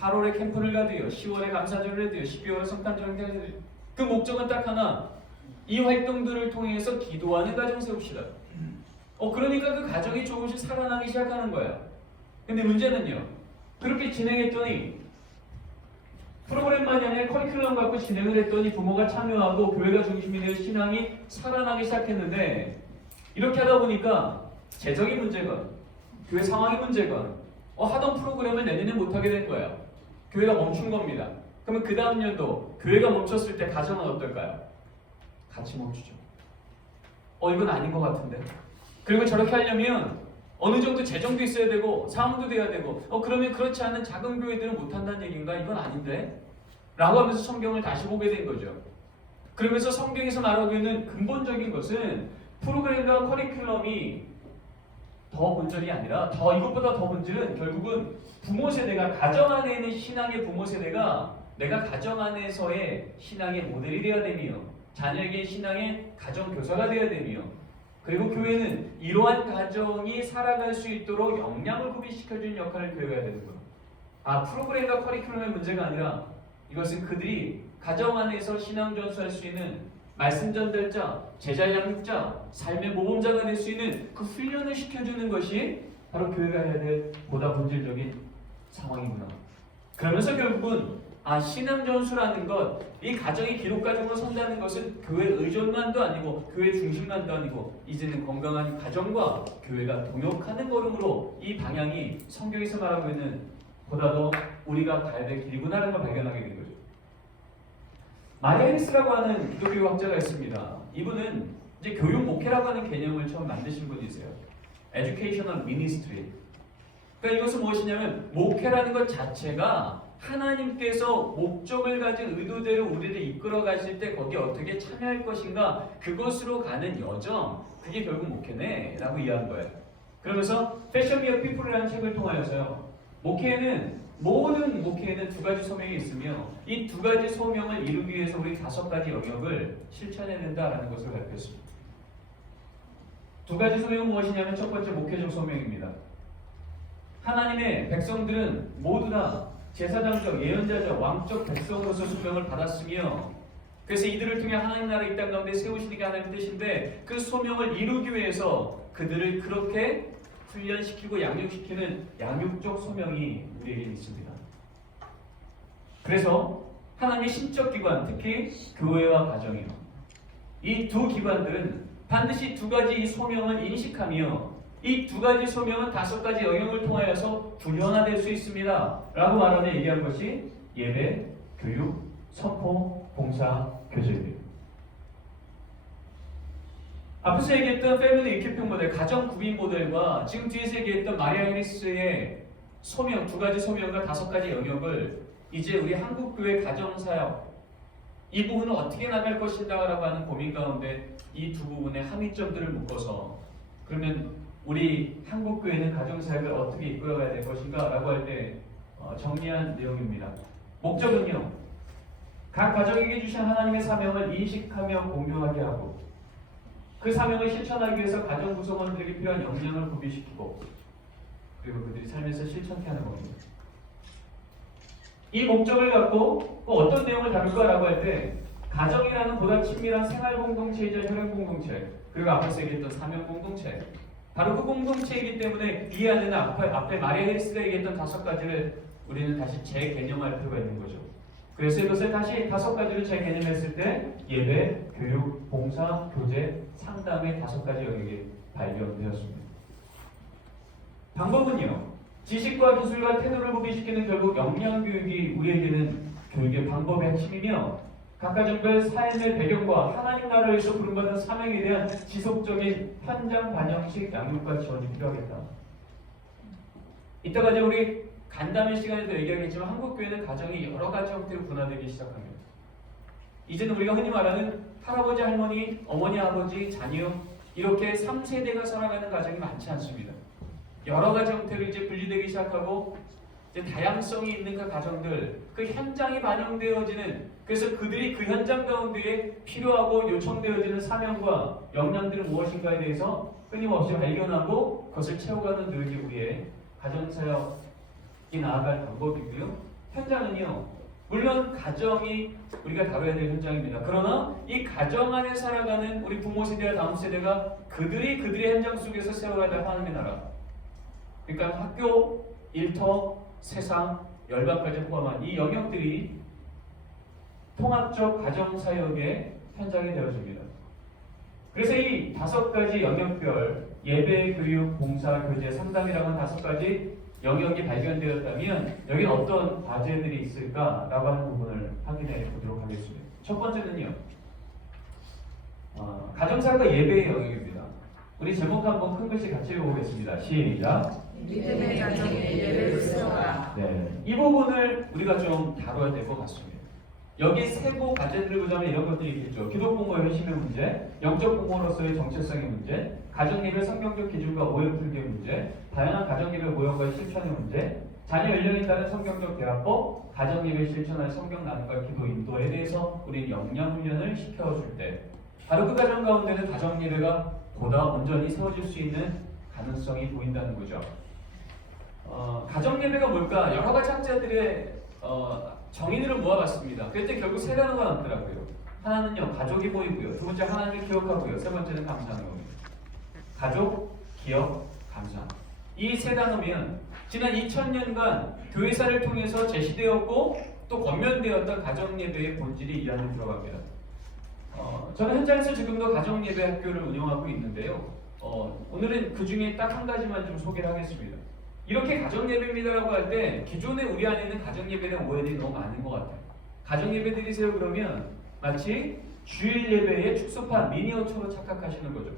8월에 캠프를 가도요. 10월에 감사절을 해도요. 12월에 성탄절을 해도요. 그 목적은 딱 하나. 이 활동들을 통해서 기도하는 가정 세웁시다. 그러니까 그 가정이 조금씩 살아나기 시작하는 거야. 근데 문제는요. 그렇게 진행했더니 프로그램만이 아니라 커리큘럼 갖고 진행을 했더니 부모가 참여하고 교회가 중심이 되어 신앙이 살아나기 시작했는데 이렇게 하다 보니까 재정이 문제건 교회 상황이 문제건 하던 프로그램을 내년에 못하게 된 거예요. 교회가 멈춘 겁니다. 그러면 그 다음 년도 교회가 멈췄을 때 가정은 어떨까요? 같이 멈추죠. 이건 아닌 것 같은데. 그리고 저렇게 하려면 어느 정도 재정도 있어야 되고 상황도 돼야 되고 그러면 그렇지 않은 작은 교회들은 못한다는 얘기인가? 이건 아닌데? 라고 하면서 성경을 다시 보게 된 거죠. 그러면서 성경에서 말하고 있는 근본적인 것은 프로그램과 커리큘럼이 더 본질이 아니라 이것보다 더 본질은 결국은 부모 세대가 가정 안에 있는 신앙의 부모 세대가 내가 가정 안에서의 신앙의 모델이 되어야 되며 자녀에게 신앙의 가정 교사가 되어야 되며 그리고 교회는 이러한 가정이 살아갈 수 있도록 영향을 구비시켜주는 역할을 교회가 되는 거예요. 프로그램과 커리큘럼의 문제가 아니라 이것은 그들이 가정 안에서 신앙 전수할 수 있는 말씀 전달자, 제자 양육자, 삶의 모범자가 될 수 있는 그 훈련을 시켜주는 것이 바로 교회가 해야 될 보다 본질적인 상황이구나. 그러면서 결국은 신앙 전수라는 것, 이 가정이 기록 가정으로 선다는 것은 교회 의존만도 아니고 교회 중심만도 아니고 이제는 건강한 가정과 교회가 동역하는 걸음으로 이 방향이 성경에서 말하고 있는 보다 더 우리가 가야 될 길이구나라는 걸 발견하게 된 거죠. 마리아 해리스라고 하는 기독교 학자가 있습니다. 이분은 이제 교육 목회라고 하는 개념을 처음 만드신 분이세요. Educational Ministry. 그러니까 이것은 무엇이냐면 목회라는 것 자체가 하나님께서 목적을 가진 의도대로 우리를 이끌어 가실 때 거기에 어떻게 참여할 것인가 그것으로 가는 여정, 그게 결국 목회네 라고 이해한 거예요. 그러면서 Fashion Your People이라는 책을 통하여서요, 모든 목회에는 두 가지 소명이 있으며 이 두 가지 소명을 이루기 위해서 우리 5가지 영역을 실천해야 된다라는 것을 발표했습니다. 두 가지 소명은 무엇이냐면 첫 번째 목회적 소명입니다. 하나님의 백성들은 모두 다 제사장적, 예언자적, 왕적 백성으로서 소명을 받았으며 그래서 이들을 통해 하나님 나라 이 땅 가운데 세우시는 게 하나님의 뜻인데 그 소명을 이루기 위해서 그들을 그렇게 훈련시키고 양육시키는 양육적 소명이 우리에게 있습니다. 그래서 하나님의 신적 기관, 특히 교회와 가정이요, 이 두 기관들은 반드시 두 가지 이 소명을 인식하며 이 두 가지 소명은 5가지 영역을 통하여서 분현화될 수 있습니다 라고 말하며 얘기한 것이 예배, 교육, 선포, 봉사, 교제입니다. 앞에서 얘기했던 패밀리 이큐핑 모델, 가정 구빈 모델과 지금 뒤에서 얘기했던 마리아 해리스의 소명, 2가지 소명과 5가지 영역을 이제 우리 한국교회 가정사역 이 부분을 어떻게 나갈 것인가라고 하는 고민 가운데 이 두 부분의 함의점들을 묶어서 그러면 우리 한국교회는 가정사역을 어떻게 이끌어가야 될 것인가 라고 할 때 정리한 내용입니다. 목적은요, 각 가정에게 주신 하나님의 사명을 인식하며 공유하게 하고 그 사명을 실천하기 위해서 가정 구성원들에게 필요한 역량을 구비시키고 그리고 그들이 삶에서 실천케 하는 겁니다. 이 목적을 갖고 어떤 내용을 다룰까라고 할 때 가정이라는 보다 친밀한 생활 공동체이자 혈연 공동체, 그리고 앞에서 얘기했던 사명 공동체, 바로 그 공동체이기 때문에 이해하는 앞에 마리아 헤리스가 얘기했던 5가지를 우리는 다시 재개념할 필요가 있는 거죠. 그래서 이것을 다시 5가지로 재개념했을 때 예배, 교육, 봉사, 교제, 상담의 5가지 영역이 발견되었습니다. 방법은요. 지식과 기술과 태도를 구비시키는 결국 역량교육이 우리에게는 교육의 방법의 핵심이며 각 가정별 삶의 배경과 하나님 나라에서 부름받은 사명에 대한 지속적인 현장 반영식 양육과 지원이 필요하겠다. 이따가 이제 우리 간담회 시간에도 얘기하겠지만 한국교회는 가정이 여러 가지 형태로 분화되기 시작합니다. 이제는 우리가 흔히 말하는 할아버지, 할머니, 어머니, 아버지, 자녀 이렇게 3세대가 살아가는 가정이 많지 않습니다. 여러 가지 형태로 이제 분리되기 시작하고 이제 다양성이 있는 그 가정들, 그 현장이 반영되어지는 그래서 그들이 그 현장 가운데에 필요하고 요청되어지는 사명과 역량들은 무엇인가에 대해서 끊임없이 발견하고 그것을 채워가는 노력이 우리의 가정사역이 나아갈 방법이고요. 현장은요, 물론 가정이 우리가 다뤄야 될 현장입니다. 그러나 이 가정 안에 살아가는 우리 부모 세대와 다음 세대가 그들의 현장 속에서 세워야 될 하나님의 나라. 그러니까 학교, 일터, 세상, 열방까지 포함한 이 영역들이 통합적 가정사역의 현장이 되어집니다. 그래서 이 5가지 영역별 예배, 교육, 봉사, 교제, 상담이라고 하는 5가지 영역이 발견되었다면 여기에 어떤 과제들이 있을까라고 하는 부분을 확인해 보도록 하겠습니다. 첫 번째는요. 가정사역과 예배의 영역입니다. 우리 제목 한번 큰 글씨 같이 읽어보겠습니다. 시작. 믿음의 가정에 예배를 세워라. 네, 이 부분을 우리가 좀 다뤄야 될 것 같습니다. 여기 세부 과제들을 보자면 이런 것들이 있겠죠. 기독 부모의 회심의 문제, 영적 부모로서의 정체성의 문제, 가정예배 성경적 기준과 오해 풀기의 문제, 다양한 가정예배 모형과의 실천의 문제, 자녀 연령에 따른 성경적 대화법, 가정예배 실천할 성경 나눔과 기도 인도에 대해서 우리는 역량 훈련을 시켜줄 때 바로 그 가정 가운데는 가정예배가 보다 온전히 세워질 수 있는 가능성이 보인다는 거죠. 가정예배가 뭘까? 여러 가지 학자들의 정의들을 모아봤습니다. 그때 결국 3단어가 남더라고요. 하나는요, 가족이 모이고요. 두 번째 하나님을 기억하고요. 세 번째는 감사하는 겁니다. 가족, 기억, 감사. 이 3단어면 지난 2000년간 교회사를 통해서 제시되었고 또 권면되었던 가정예배의 본질이 이 안에 들어갑니다. 저는 현장에서 지금도 가정예배 학교를 운영하고 있는데요. 오늘은 그 중에 딱 한 가지만 좀 소개를 하겠습니다. 이렇게 가정예배입니다라고 할 때 기존에 우리 안에 있는 가정예배에 대한 오해들이 너무 많은 것 같아요. 가정예배 드리세요 그러면 마치 주일 예배의 축소판 미니어처로 착각하시는 거죠.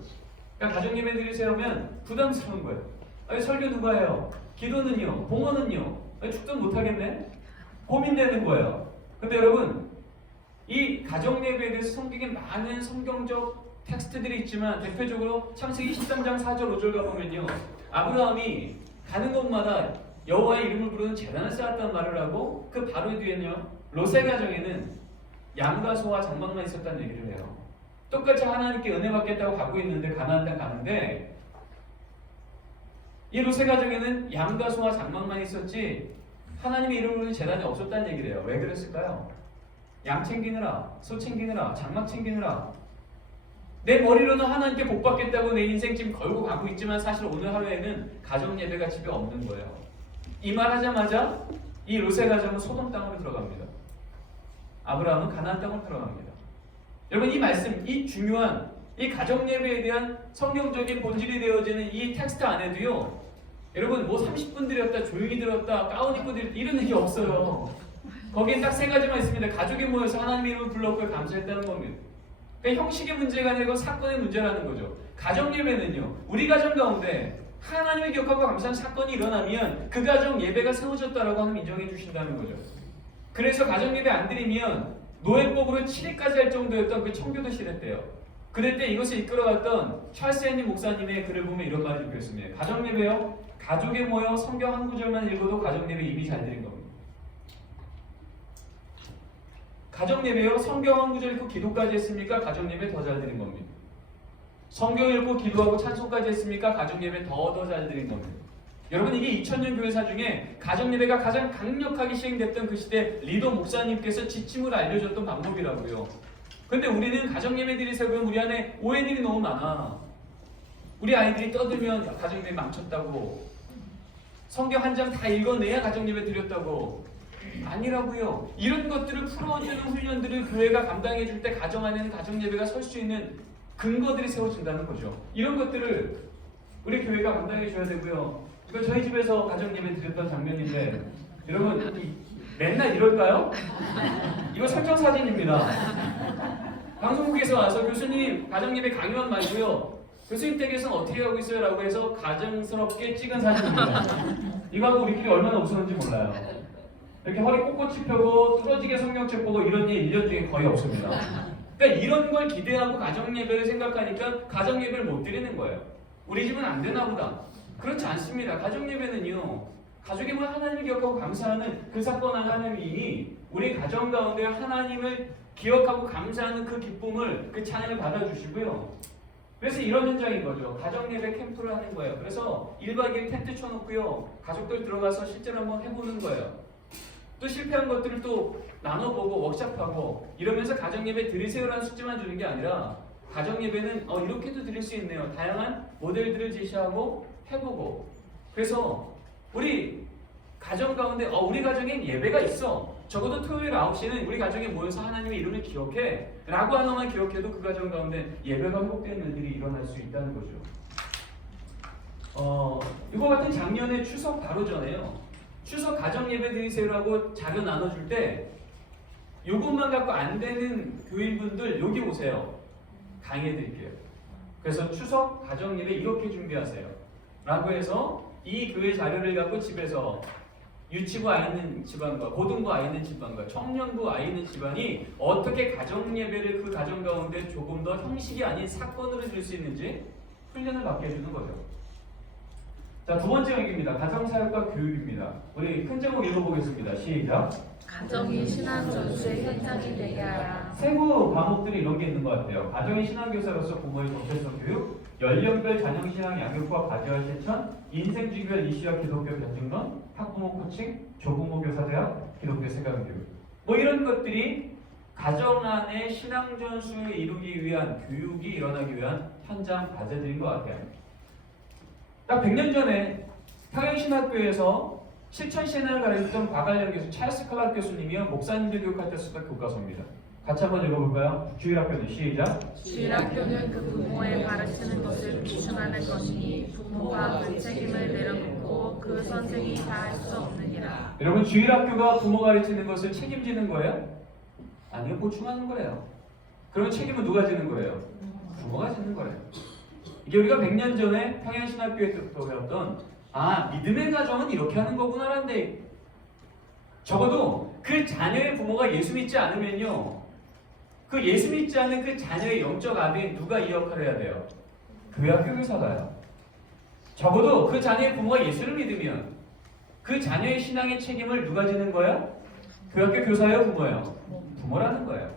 그러니까 가정예배 드리세요 하면 부담스러운 거예요. 아니, 설교 누가 해요? 기도는요? 봉헌은요? 축도 못하겠네? 고민되는 거예요. 근데 여러분 이 가정예배에 대해서 성경에 많은 성경적 텍스트들이 있지만 대표적으로 창세기 13장 4절 5절 가보면요, 아브라함이 가는 곳마다 여호와의 이름을 부르는 제단을 쌓았다는 말을 하고 그 바로 뒤에는요, 롯의 가정에는 양과 소와 장막만 있었다는 얘기를 해요. 똑같이 하나님께 은혜 받겠다고 가고 있는데 가나안 땅 가는데 이 롯의 가정에는 양과 소와 장막만 있었지 하나님의 이름을 부르는 제단이 없었다는 얘기를 해요. 왜 그랬을까요? 양 챙기느라, 소 챙기느라, 장막 챙기느라 내 머리로는 하나님께 복 받겠다고 내 인생 지금 걸고 가고 있지만 사실 오늘 하루에는 가정 예배가 집에 없는 거예요. 이 말 하자마자 이 롯의 가정은 소돔 땅으로 들어갑니다. 아브라함은 가나안 땅으로 들어갑니다. 여러분 이 말씀, 이 중요한 이 가정 예배에 대한 성경적인 본질이 되어지는 이 텍스트 안에도요, 여러분 뭐 30분 드렸다, 조용히 들었다, 가운 입고 드렸다 이런 얘기 없어요. 거기에 딱 3가지만 있습니다. 가족이 모여서 하나님의 이름을 불렀고 감사했다는 겁니다. 그러니까 형식의 문제가 아니고 사건의 문제라는 거죠. 가정 예배는요, 우리 가정 가운데 하나님을 기억하고 감사한 사건이 일어나면 그 가정 예배가 세워졌다라고 하는 인정해 주신다는 거죠. 그래서 가정 예배 안 드리면 노예법으로 7일까지 할 정도였던 그 청교도 시대 때요. 그럴 때 이것을 이끌어갔던 찰스 헨리 목사님의 글을 보면 이런 말이 적혀 있습니다. 가정 예배요, 가족에 모여 성경 한 구절만 읽어도 가정 예배 이미 잘 드린 겁니다. 가정 예배요, 성경 한 구절 읽고 기도까지 했습니까? 가정 예배 더 잘 드린 겁니다. 성경 읽고 기도하고 찬송까지 했습니까? 가정 예배 더 잘 드린 겁니다. 여러분 이게 2000년 교회사 중에 가정 예배가 가장 강력하게 시행됐던 그 시대 리더 목사님께서 지침을 알려줬던 방법이라고요. 근데 우리는 가정 예배 드리세요 그러면 우리 안에 오해들이 너무 많아. 우리 아이들이 떠들면 가정예배 망쳤다고, 성경 한 장 다 읽어내야 가정예배 드렸다고. 아니라고요. 이런 것들을 풀어주는 훈련들을 교회가 감당해 줄 때 가정 안에는 가정예배가 설 수 있는 근거들이 세워진다는 거죠. 이런 것들을 우리 교회가 감당해 줘야 되고요. 이거 저희 집에서 가정예배 드렸던 장면인데 여러분 맨날 이럴까요? 이거 설정 사진입니다. 방송국에서 와서 교수님 가정예배 강요한 말고요. 교수님 댁에서는 어떻게 하고 있어요? 라고 해서 가정스럽게 찍은 사진입니다. 이거하고 우리끼리 얼마나 웃었는지 몰라요. 이렇게 허리 꼿꼿이 펴고 뚫어지게 성경책 보고 이런 일 1년 중에 거의 없습니다. 그러니까 이런 걸 기대하고 가정예배를 생각하니까 가정예배를 못 드리는 거예요. 우리 집은 안 되나 보다. 그렇지 않습니다. 가정예배는요, 가족이 뭐 하나님을 기억하고 감사하는 그 사건 하나님이 우리 가정 가운데 하나님을 기억하고 감사하는 그 기쁨을, 그 찬양을 받아주시고요. 그래서 이런 현장인 거죠. 가정예배 캠프를 하는 거예요. 그래서 1박 2일 텐트 쳐놓고요, 가족들 들어가서 실제로 한번 해보는 거예요. 또 실패한 것들을 또 나눠보고 워크숍하고 이러면서 가정예배 드리세요라는 숙제만 주는 게 아니라 가정예배는 이렇게도 드릴 수 있네요. 다양한 모델들을 제시하고 해보고. 그래서 우리 가정 가운데 우리 가정엔 예배가 있어. 적어도 토요일 9시는 우리 가정에 모여서 하나님의 이름을 기억해 라고 하나만 기억해도 그 가정 가운데 예배가 회복되는 일들이 일어날 수 있다는 거죠. 이거 같은 작년에 추석 바로 전에요, 추석 가정예배 드리세요라고 자료 나눠줄 때 요것만 갖고 안 되는 교인분들 여기 오세요. 강의해 드릴게요. 그래서 추석 가정예배 이렇게 준비하세요 라고 해서 이 교회 자료를 갖고 집에서 유치부 아이 있는 집안과 고등부 아이 있는 집안과 청년부 아이 있는 집안이 어떻게 가정예배를 그 가정 가운데 조금 더 형식이 아닌 사건으로 줄 수 있는지 훈련을 받게 해주는 거죠. 자, 두 번째 영역입니다. 가정사역과 교육입니다. 우리 큰 제목 읽어보겠습니다. 시작. 가정이 신앙 전수의 현장이 되게 하라. 세부 과목들이 이런 게 있는 것 같아요. 가정의 신앙교사로서 부모의 정체성 교육, 연령별 자녀 신앙 양육과 과제와 실천, 인생 주기별 이슈와 기독교 변증론, 학부모 코칭, 조부모 교사 대학, 기독교 세관 교육. 뭐 이런 것들이 가정 안에 신앙 전수를 이루기 위한 교육이 일어나기 위한 현장 과제들인 것 같아요. 딱 100년 전에 평양신학교에서 실천신앙을 가르쳤던 과관련 교수 찰스 클락 교수님이요, 목사님들 교육할 때 쓰던 교과서입니다. 같이 한번 읽어볼까요? 주일학교는 시작. 주일학교는 그 부모의 가르치는 것을 비중하는 것이니 부모가 그 책임을 내려놓고 그 선생이 다 할 수 없느니라. 여러분, 주일학교가 부모 가르치는 것을 책임지는 거예요? 아니요, 보충하는 거래요. 그러면 책임은 누가 지는 거예요? 부모가 지는 거래요. 이게 우리가 100년 전에 평양신학교에서 배웠던 믿음의 가정은 이렇게 하는 거구나라는데, 적어도 그 자녀의 부모가 예수 믿지 않으면요, 그 예수 믿지 않은 그 자녀의 영적 아비에 누가 이 역할을 해야 돼요? 교회학교 교사가요. 적어도 그 자녀의 부모가 예수를 믿으면 그 자녀의 신앙의 책임을 누가 지는 거야? 교회학교 교사예요, 부모예요? 부모라는 거예요.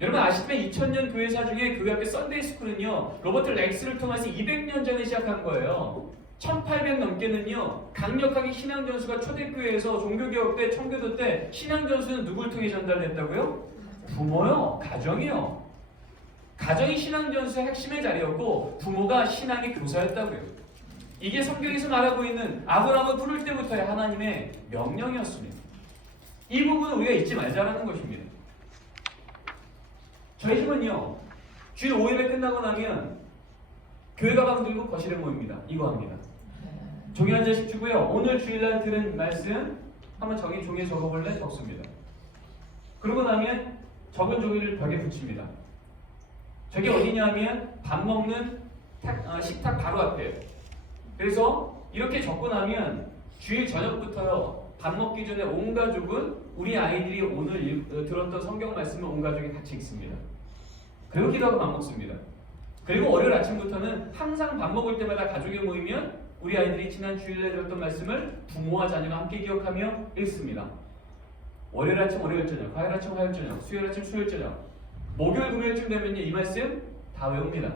여러분 아시다시피 2000년 교회사 중에 교회학교 썬데이 스쿨은요, 로버트 렉스를 통해서 200년 전에 시작한 거예요. 1800 넘게는요, 강력하게 신앙전수가 초대교회에서 종교개혁 때, 청교도 때 신앙전수는 누굴 통해 전달됐다고요? 부모요, 가정이요. 가정이 신앙전수의 핵심의 자리였고 부모가 신앙의 교사였다고요. 이게 성경에서 말하고 있는 아브라함을 부를 때부터의 하나님의 명령이었습니다. 이 부분은 우리가 잊지 말자라는 것입니다. 저희 집은요, 주일 5일에 끝나고 나면 교회 가방 들고 거실에 모입니다. 이거 합니다. 종이 한 장씩 주고요, 오늘 주일날 들은 말씀 한번 종이에 적어볼래? 적습니다. 그러고 나면 적은 종이를 벽에 붙입니다. 저게 어디냐면 밥 먹는 식탁 바로 앞이에요. 그래서 이렇게 적고 나면 주일 저녁부터요, 밥 먹기 전에 온 가족은 우리 아이들이 오늘 들었던 성경 말씀을 온 가족이 같이 읽습니다. 그리고 기도하고 밥 먹습니다. 그리고 월요일 아침부터는 항상 밥 먹을 때마다 가족이 모이면 우리 아이들이 지난 주일에 들었던 말씀을 부모와 자녀가 함께 기억하며 읽습니다. 월요일 아침 월요일 저녁, 화요일 아침 화요일 저녁, 수요일 아침 수요일 저녁, 목요일 금요일쯤 되면 이 말씀 다 외웁니다.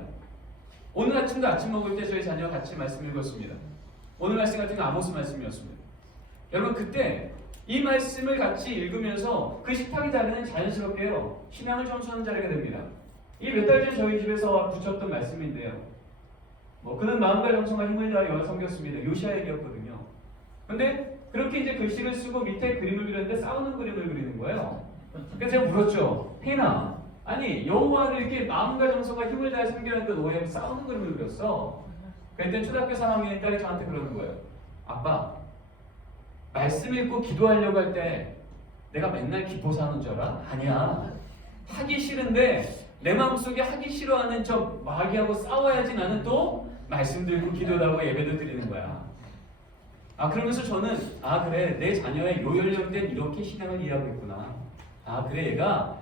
오늘 아침도 아침 먹을 때 저희 자녀와 같이 말씀 읽었습니다. 오늘 말씀 같은 건 아모스 말씀이었습니다. 여러분 그때 이 말씀을 같이 읽으면서 그 식탁의 자리는 자연스럽게요, 신앙을 점수하는 자리가 됩니다. 이 몇 달 전 저희 집에서 붙였던 말씀인데요, 그는 마음과 정성과 힘을 다하여 섬겼습니다. 요시아 얘기였거든요. 근데 그렇게 이제 글씨를 쓰고 밑에 그림을 그렸는데 싸우는 그림을 그리는 거예요. 그래서 제가 물었죠. 혜인아, 아니 여호와를 이렇게 마음과 정성과 힘을 다해 섬기는데 너 왜 싸우는 그림을 그렸어? 그랬더니 초등학교 3학년인 딸이 저한테 그러는 거예요. 아빠, 말씀 읽고 기도하려고 할 때 내가 맨날 기도사 하는 줄 알아? 아니야. 하기 싫은데 내 마음속에 하기 싫어하는 저 마귀하고 싸워야지 나는 또 말씀도 읽고 기도도 하고 예배도 드리는 거야. 그러면서 저는 그래, 내 자녀의 요 연령대는 이렇게 신앙을 이해하고 있구나. 그래, 얘가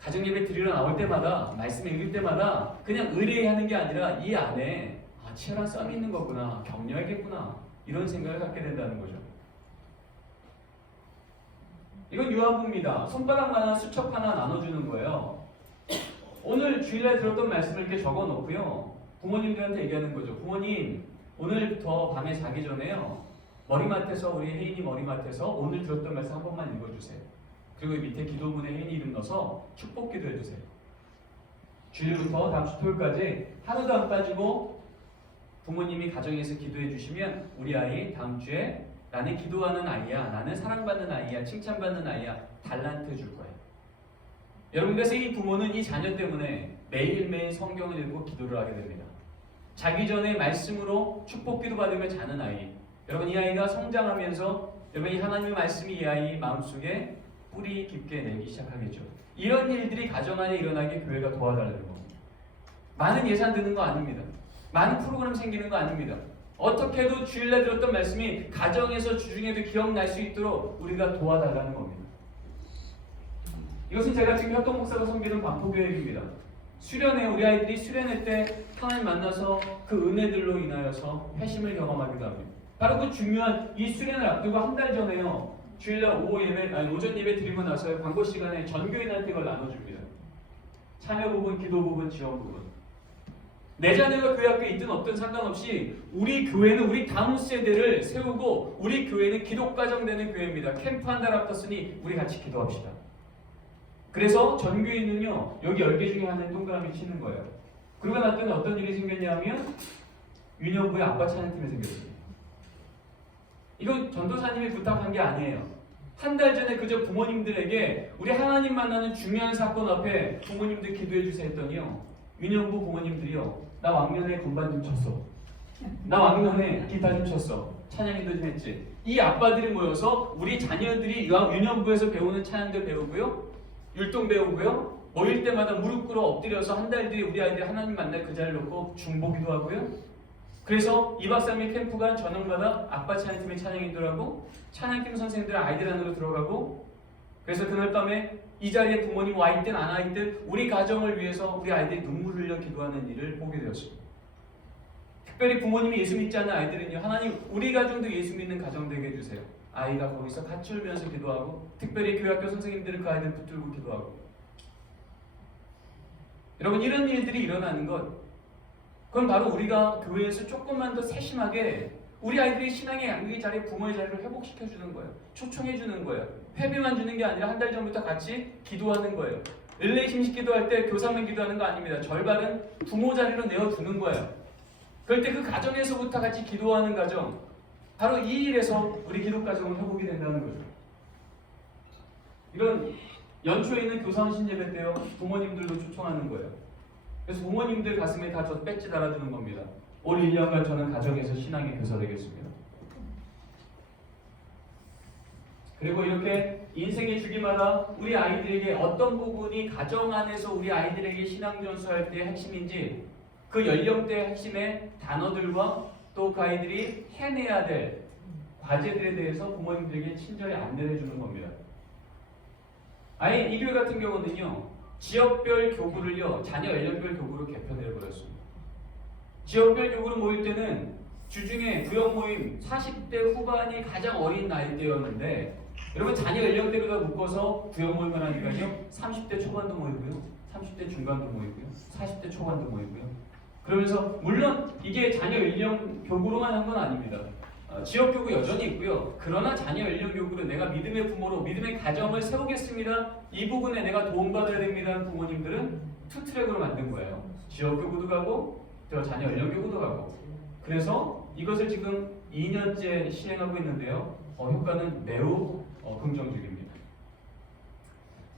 가정예배 드리러 나올 때마다 말씀 읽을 때마다 그냥 의뢰하는 게 아니라 이 안에 치열한 싸움이 있는 거구나, 격려하겠구나, 이런 생각을 갖게 된다는 거죠. 이건 유아부입니다. 손바닥만한 수첩 하나 나눠주는 거예요. 오늘 주일날 들었던 말씀을 이렇게 적어 놓고요, 부모님들한테 얘기하는 거죠. 부모님, 오늘부터 밤에 자기 전에요, 머리맡에서, 우리 혜인이 머리맡에서 오늘 들었던 말씀 한 번만 읽어주세요. 그리고 밑에 기도문에 혜인이 이름 넣어서 축복기도 해주세요. 주일부터 다음 주 토요일까지 하루도 안 빠지고 부모님이 가정에서 기도해 주시면 우리 아이 다음 주에 나는 기도하는 아이야, 나는 사랑받는 아이야, 칭찬받는 아이야, 달란트 줄 거예요. 여러분, 그래서 이 부모는 이 자녀 때문에 매일매일 성경을 읽고 기도를 하게 됩니다. 자기 전에 말씀으로 축복기도 받으며 자는 아이. 여러분, 이 아이가 성장하면서 여러분, 이 하나님의 말씀이 이 아이 마음속에 뿌리 깊게 내기 시작하겠죠. 이런 일들이 가정 안에 일어나게 교회가 도와달라는 겁니다. 많은 예산 드는 거 아닙니다. 많은 프로그램 생기는 거 아닙니다. 어떻게 해도 주일날 들었던 말씀이 가정에서 주중에도 기억날 수 있도록 우리가 도와달라는 겁니다. 이것은 제가 지금 협동 목사가 섬기는 반포교회입니다. 수련회, 우리 아이들이 수련회 때 하나님 만나서 그 은혜들로 인하여서 회심을 경험하기도 합니다. 바로 그 중요한 이 수련을 앞두고 한 달 전에요, 주일날 오전 예배 드리고 나서 광고 시간에 전교인한테 이걸 나눠줍니다. 참여 부분, 기도 부분, 지원 부분. 내 자녀가 그 학교에 있든 없든 상관없이 우리 교회는 우리 다음 세대를 세우고 우리 교회는 기독가정 되는 교회입니다. 캠프 한 달 앞뒀으니 우리 같이 기도합시다. 그래서 전교인은요, 여기 10개 중에 하나에 동그라미 치는 거예요. 그러고 났더니 어떤 일이 생겼냐면 유년부의 아빠 찬양팀이 생겼습니다. 이건 전도사님이 부탁한 게 아니에요. 한 달 전에 그저 부모님들에게 우리 하나님 만나는 중요한 사건 앞에 부모님들 기도해 주세요 했더니요, 유년부 부모님들이요, 나 왕년에 건반 좀 쳤어, 나 왕년에 기타 좀 쳤어, 찬양인도 좀 했지. 이 아빠들이 모여서 우리 자녀들이 유년부에서 배우는 찬양들 배우고요, 율동 배우고요, 모일 때마다 무릎 꿇어 엎드려서 한 달 뒤에 우리 아이들이 하나님 만날 그 자리를 놓고 중보기도 하고요. 그래서 2박 3일 캠프가 저녁마다 아빠 찬양팀의 찬양이더라고, 찬양팀 선생님들 아이들 안으로 들어가고, 그래서 그날 밤에 이 자리에 부모님 와 있든 안 와 있든 우리 가정을 위해서 우리 아이들이 눈물 흘려 기도하는 일을 보게 되었습니다. 특별히 부모님이 예수 믿지 않는 아이들은요, 하나님 우리 가정도 예수 믿는 가정 되게 해주세요. 아이가 거기서 같이 울면서 기도하고, 특별히 교회학교 선생님들은 그 아이들 붙들고 기도하고. 여러분, 이런 일들이 일어나는 것, 그건 바로 우리가 교회에서 조금만 더 세심하게 우리 아이들이 신앙의 양육의 자리, 부모의 자리를 회복시켜주는 거예요. 초청해주는 거예요. 회비만 주는 게 아니라 한 달 전부터 같이 기도하는 거예요. 릴레이 심식 기도할 때 교사만 기도하는 거 아닙니다. 절반은 부모 자리로 내어두는 거예요. 그럴 때 그 가정에서부터 같이 기도하는 가정, 바로 이 일에서 우리 기독 가정은 회복이 된다는 거죠. 이건 연초에 있는 교사원 신예배 때요, 부모님들도 초청하는 거예요. 그래서 부모님들 가슴에 다 저 배지 달아주는 겁니다. 올 1년간 저는 가정에서 신앙의 교사 되겠습니다. 그리고 이렇게 인생의 주기마다 우리 아이들에게 어떤 부분이 가정 안에서 우리 아이들에게 신앙 전수할 때의 핵심인지, 그 연령대의 핵심의 단어들과 또 그 아이들이 해내야 될 과제들에 대해서 부모님들에게 친절히 안내를 해주는 겁니다. 아예 이 교회 같은 경우는요, 지역별 교구를요, 자녀 연령별 교구로 개편해버렸습니다. 지역별 교구로 모일 때는 주중에 구역 모임 40대 후반이 가장 어린 나이대였는데, 여러분 자녀 연령대로 묶어서 구역 모임을 하니까요, 30대 초반도 모이고요, 30대 중반도 모이고요, 40대 초반도 모이고요. 그러면서 물론 이게 자녀 연령 교구로만 한 건 아닙니다. 지역 교구 여전히 있고요. 그러나 자녀 연령 교구로 내가 믿음의 부모로 믿음의 가정을 세우겠습니다, 이 부분에 내가 도움받아야 됩니다 하는 부모님들은 투트랙으로 만든 거예요. 지역 교구도 가고 저 자녀 연령교구도 가고. 그래서 이것을 지금 2년째 시행하고 있는데요. 효과는 매우 긍정적입니다.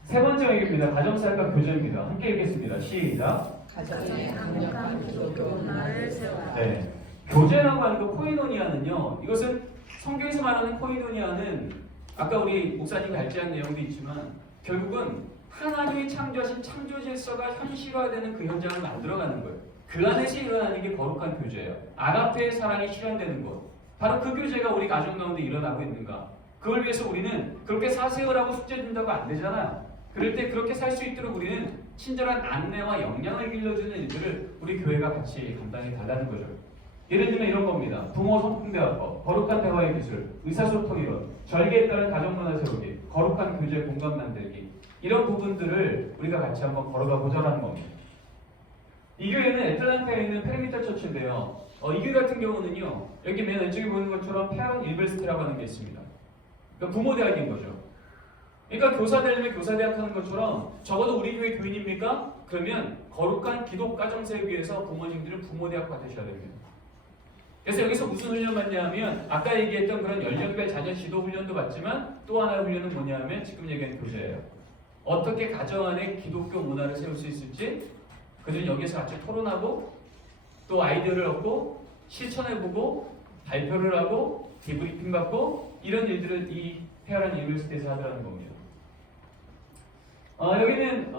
세 번째 얘기입니다. 가정사역과 교제입니다. 함께 읽겠습니다. 시작. 가정에 강력한 기독교 문화를 세우라. 네. 교제라고 하는 그 코이노니아는요. 이것은 성경에서 말하는 코이노니아는 아까 우리 목사님이 발제한 내용도 있지만 결국은 하나님이 창조하신 창조 질서가 현실화되는 그 현장을 만들어가는 거예요. 그 안에서 일어나는 게 거룩한 교제예요. 아가페의 사랑이 실현되는 것. 바로 그 교제가 우리 가정 가운데 일어나고 있는가. 그걸 위해서 우리는 그렇게 사세요라고 숙제 준다고 안 되잖아요. 그럴 때 그렇게 살 수 있도록 우리는 친절한 안내와 역량을 길러주는 일들을 우리 교회가 같이 감당해 달라는 거죠. 예를 들면 이런 겁니다. 부모 성품대화법, 거룩한 대화의 기술, 의사소통 이론, 절개에 따른 가정문화 세우기, 거룩한 교제 공간 만들기 이런 부분들을 우리가 같이 한번 걸어가 보자라는 겁니다. 이 교회는 애틀란타에 있는 페리미터 처치인데요. 이 교회 같은 경우는요. 여기 맨 왼쪽에 보이는 것처럼 페어런 일베스트라고 하는 게 있습니다. 그러니까 부모 대학인 거죠. 그러니까 교사 되려면 교사 대학 하는 것처럼 적어도 우리 교회 교인입니까? 그러면 거룩한 기독 가정 세우기 위해서 부모님들은 부모 대학 받으셔야 됩니다. 그래서 여기서 무슨 훈련 받냐면 아까 얘기했던 그런 연령별 자녀 지도 훈련도 받지만 또 하나의 훈련은 뭐냐면 지금 얘기한 교제예요. 어떻게 가정 안에 기독교 문화를 세울 수 있을지 그들은 여기서 같이 토론하고 또 아이디어를 얻고 실천해보고 발표를 하고 디브리핑 받고 이런 일들을 이 페어런 유니버시티에서 하더라는 겁니다. 여기는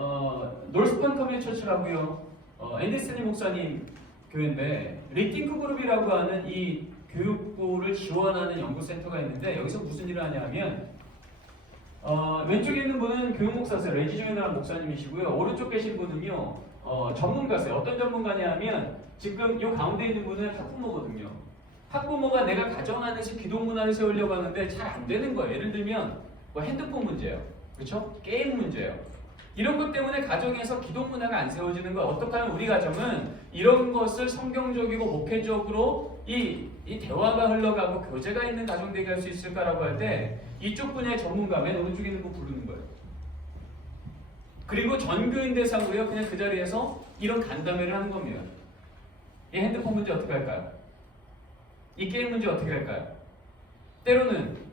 놀스펀 커뮤니티 처치라고요. 앤디스니 목사님 교회인데 리팅크 그룹이라고 하는 이 교육부를 지원하는 연구센터가 있는데 여기서 무슨 일을 하냐면 왼쪽에 있는 분은 교육목사세요. 레지 조이너라는 목사님이시고요. 오른쪽 계신 분은요 전문가세요. 어떤 전문가냐면 지금 이 가운데 있는 분은 학부모거든요. 학부모가 내가 가정 안에서 기독 문화를 세우려고 하는데 잘 안 되는 거예요. 예를 들면 뭐 핸드폰 문제예요. 그렇죠? 게임 문제예요. 이런 것 때문에 가정에서 기독 문화가 안 세워지는 거 어떻게 하면 우리 가정은 이런 것을 성경적이고 목회적으로 이 대화가 흘러가고 교제가 있는 가정 되게 할 수 있을까라고 할 때 이쪽 분야의 전문가 맨 오른쪽에 있는 분 부르는 거예요. 그리고 전교인 대상으로요 그냥 그 자리에서 이런 간담회를 하는 겁니다. 이 핸드폰 문제 어떻게 할까요? 이 게임 문제 어떻게 할까요? 때로는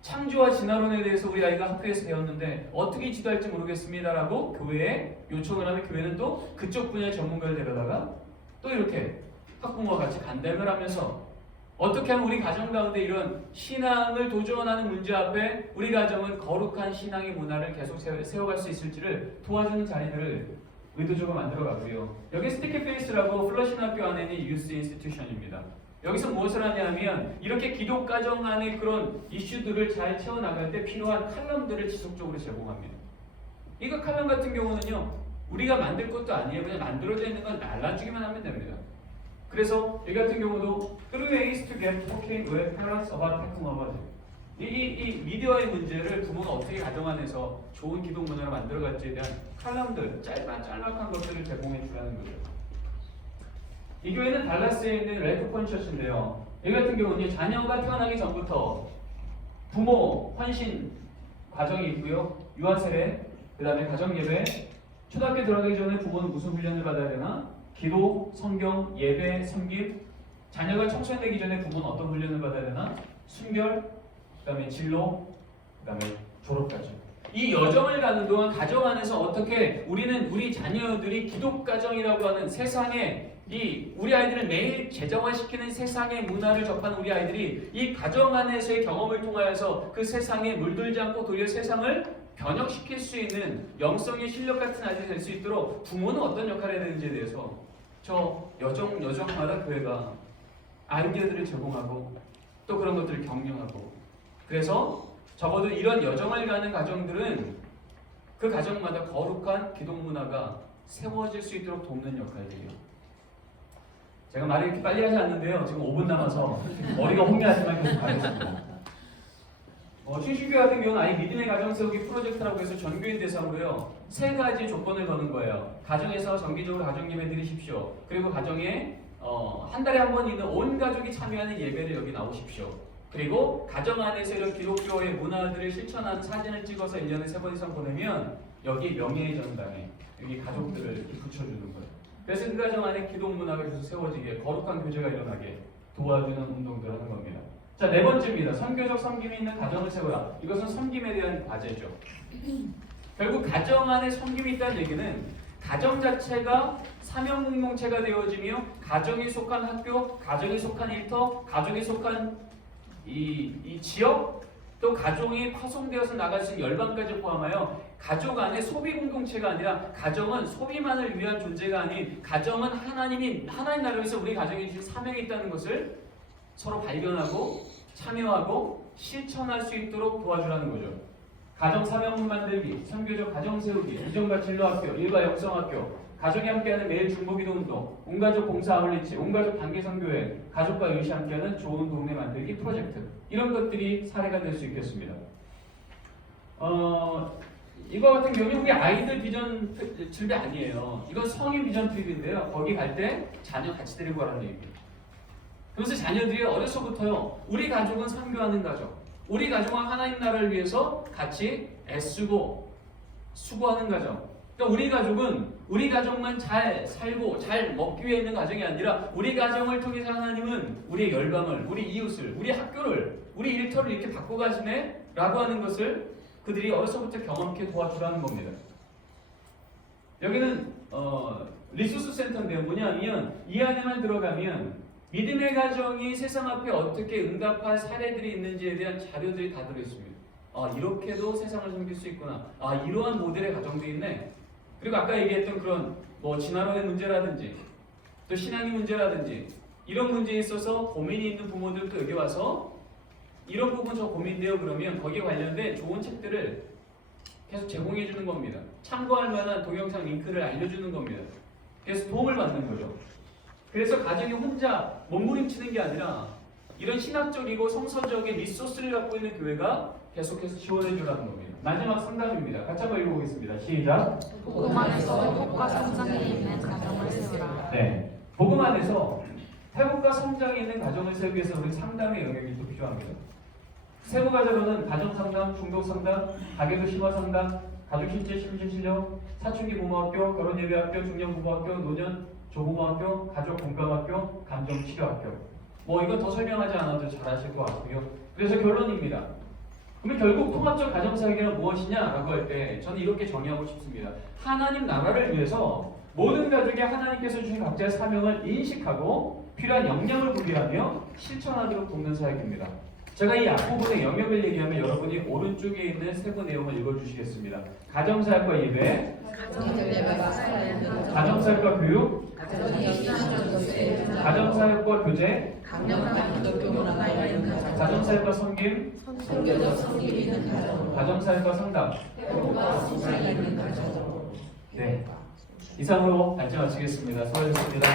창조와 진화론에 대해서 우리 아이가 학교에서 배웠는데 어떻게 지도할지 모르겠습니다라고 교회에 요청을 하면 교회는 또 그쪽 분야의 전문가를 데려다가 또 이렇게 학부모와 같이 간담회를 하면서 어떻게 하면 우리 가정 가운데 이런 신앙을 도전하는 문제 앞에 우리 가정은 거룩한 신앙의 문화를 계속 세워갈 수 있을지를 도와주는 자리들을 의도적으로 만들어가고요. 여기 스티키 페이스라고 플러신 학교 안에 있는 유스 인스티튜션입니다. 여기서 무엇을 하냐면 이렇게 기독 가정 안의 그런 이슈들을 잘 채워나갈 때 필요한 칼럼들을 지속적으로 제공합니다. 이거 칼럼 같은 경우는요 우리가 만들 것도 아니에요. 그냥 만들어져 있는 건 날라주기만 하면 됩니다. 그래서 이 같은 경우도 3 ways to get talking with parents about technology. 이 미디어의 문제를 부모가 어떻게 가정 안에서 좋은 기독 문화를 만들어갈지에 대한 칼럼들, 짤막한 것들을 제공해 주라는 거죠. 이 교회는 달라스에 있는 레드폰 처치인데요. 이 같은 경우는 자녀가 태어나기 전부터 부모 헌신 과정이 있고요. 유아세례, 그 다음에 가정예배, 초등학교 들어가기 전에 부모는 무슨 훈련을 받아야 되나? 기도, 성경, 예배, 섬김. 자녀가 청소년 되기 전에 부모는 어떤 훈련을 받아야 되나? 순결, 그 다음에 진로, 그 다음에 졸업까지. 이 여정을 가는 동안 가정 안에서 어떻게 우리 자녀들이 기독 가정이라고 하는 세상에 우리 아이들을 매일 제정화시키는 세상의 문화를 접하는 우리 아이들이 이 가정 안에서의 경험을 통하여서 그 세상에 물들지 않고 도리어 세상을 변혁시킬 수 있는 영성의 실력 같은 아이들이 될 수 있도록 부모는 어떤 역할을 해야 되는지에 대해서 저 여정마다 교회가 아이디어들을 제공하고 또 그런 것들을 격려하고 그래서 적어도 이런 여정을 가는 가정들은 그 가정마다 거룩한 기독 문화가 세워질 수 있도록 돕는 역할이에요. 제가 말을 이렇게 빨리 하지 않는데요. 지금 5분 남아서 머리가 혼미하지만 계속 가겠습니다. 충신교회 같은 경우는 아예 믿음의 가정 세우기 프로젝트라고 해서 전교인 대상으로요. 3가지 조건을 거는 거예요. 가정에서 정기적으로 가정 예배 드리십시오. 그리고 가정에 한 달에 한 번 있는 온 가족이 참여하는 예배를 여기 나오십시오. 그리고 가정 안에서 이런 기독교의 문화들을 실천하는 사진을 찍어서 1년에 3번 이상 보내면 여기 명예의 전당에 여기 가족들을 이렇게 붙여주는 거예요. 그래서 그 가정 안에 기도 문화가 계속 세워지게 거룩한 교제가 일어나게 도와주는 운동들을 하는 겁니다. 자, 네 번째입니다. 선교적 섬김이 있는 가정을 세워라. 이것은 섬김에 대한 과제죠. 결국 가정 안에 섬김이 있다는 얘기는 가정 자체가 사명 공동체가 되어지며 가정이 속한 학교, 가정이 속한 일터, 가정이 속한 이 지역, 또 가정이 파송되어서 나갈 수 있는 열방까지 포함하여 가족 안에 소비 공동체가 아니라 가정은 소비만을 위한 존재가 아닌 가정은 하나님 나라에서 우리 가정에 주신 사명이 있다는 것을 서로 발견하고 참여하고 실천할 수 있도록 도와주라는 거죠. 가정 사명문 만들기, 선교적 가정 세우기, 비전과 진로학교, 일과 역성학교, 가족이 함께하는 매일 중보기도 운동, 온가족 봉사 아울리치, 온가족 단계선교회, 가족과 이웃이 함께하는 좋은 동네 만들기 프로젝트, 이런 것들이 사례가 될 수 있겠습니다. 이거 같은 경우는 우리 아이들 비전 트립이 아니에요. 이건 성인 비전 트립인데요. 거기 갈 때 자녀 같이 데리고 가라는 얘기예요. 그래서 자녀들이 어려서부터요, 우리 가족은 선교하는 가족, 우리 가족은 하나님 나라를 위해서 같이 애쓰고 수고하는 가정. 그러니까 우리 가족은 우리 가족만 잘 살고 잘 먹기 위해 있는 가정이 아니라 우리 가정을 통해서 하나님은 우리의 열방을, 우리 이웃을, 우리 학교를, 우리 일터를 이렇게 바꿔가시네 라고 하는 것을 그들이 어려서부터 경험케 도와주라는 겁니다. 여기는 리소스 센터인데요. 뭐냐면 이 안에만 들어가면 믿음의 가정이 세상 앞에 어떻게 응답할 사례들이 있는지에 대한 자료들이 다 들어있습니다. 이렇게도 세상을 섬길 수 있구나. 이러한 모델의 가정도 있네. 그리고 아까 얘기했던 그런 진화론의 문제라든지 또 신앙의 문제라든지 이런 문제에 있어서 고민이 있는 부모들도 여기 와서 이런 부분 저 고민돼요 그러면 거기에 관련된 좋은 책들을 계속 제공해 주는 겁니다. 참고할 만한 동영상 링크를 알려주는 겁니다. 그래서 도움을 받는 거죠. 그래서 가정이 혼자 몸부림치는 게 아니라 이런 신학적이고 성서적인 리소스를 갖고 있는 교회가 계속해서 지원해 주라는 겁니다. 마지막 상담입니다. 같이 한번 읽어보겠습니다. 시작. 복음 안에서 회복과 성장이 있는 가정을 세우라. 네, 복음 안에서 회복과 성장이 있는 가정을 세우기 위해서 우리 상담의 영역이 또 필요합니다. 세부 과제로는 가정 상담, 중독 상담, 가계도 심화 상담, 가족 실제 심리 실력, 사춘기 부모학교, 결혼 예배학교, 중년 부부학교, 노년 조부모학교, 가족 공감학교, 감정 치료학교. 이건 더 설명하지 않아도 잘 아실 것 같고요. 그래서 결론입니다. 그러면 결국 통합적 가정사역이란 무엇이냐라고 할 때 저는 이렇게 정의하고 싶습니다. 하나님 나라를 위해서 모든 가족이 하나님께서 주신 각자의 사명을 인식하고 필요한 역량을 구비하며 실천하도록 돕는 사역입니다. 제가 이 앞부분의 영역을 얘기하면 여러분이 오른쪽에 있는 세부 내용을 읽어주시겠습니다. 가정사역과 예배, 가정사역과 교육, 가정사역과 교제, 가정사역과 섬김, 가정사역과 상담. 네, 이상으로 발제 마치겠습니다. 수고하셨습니다.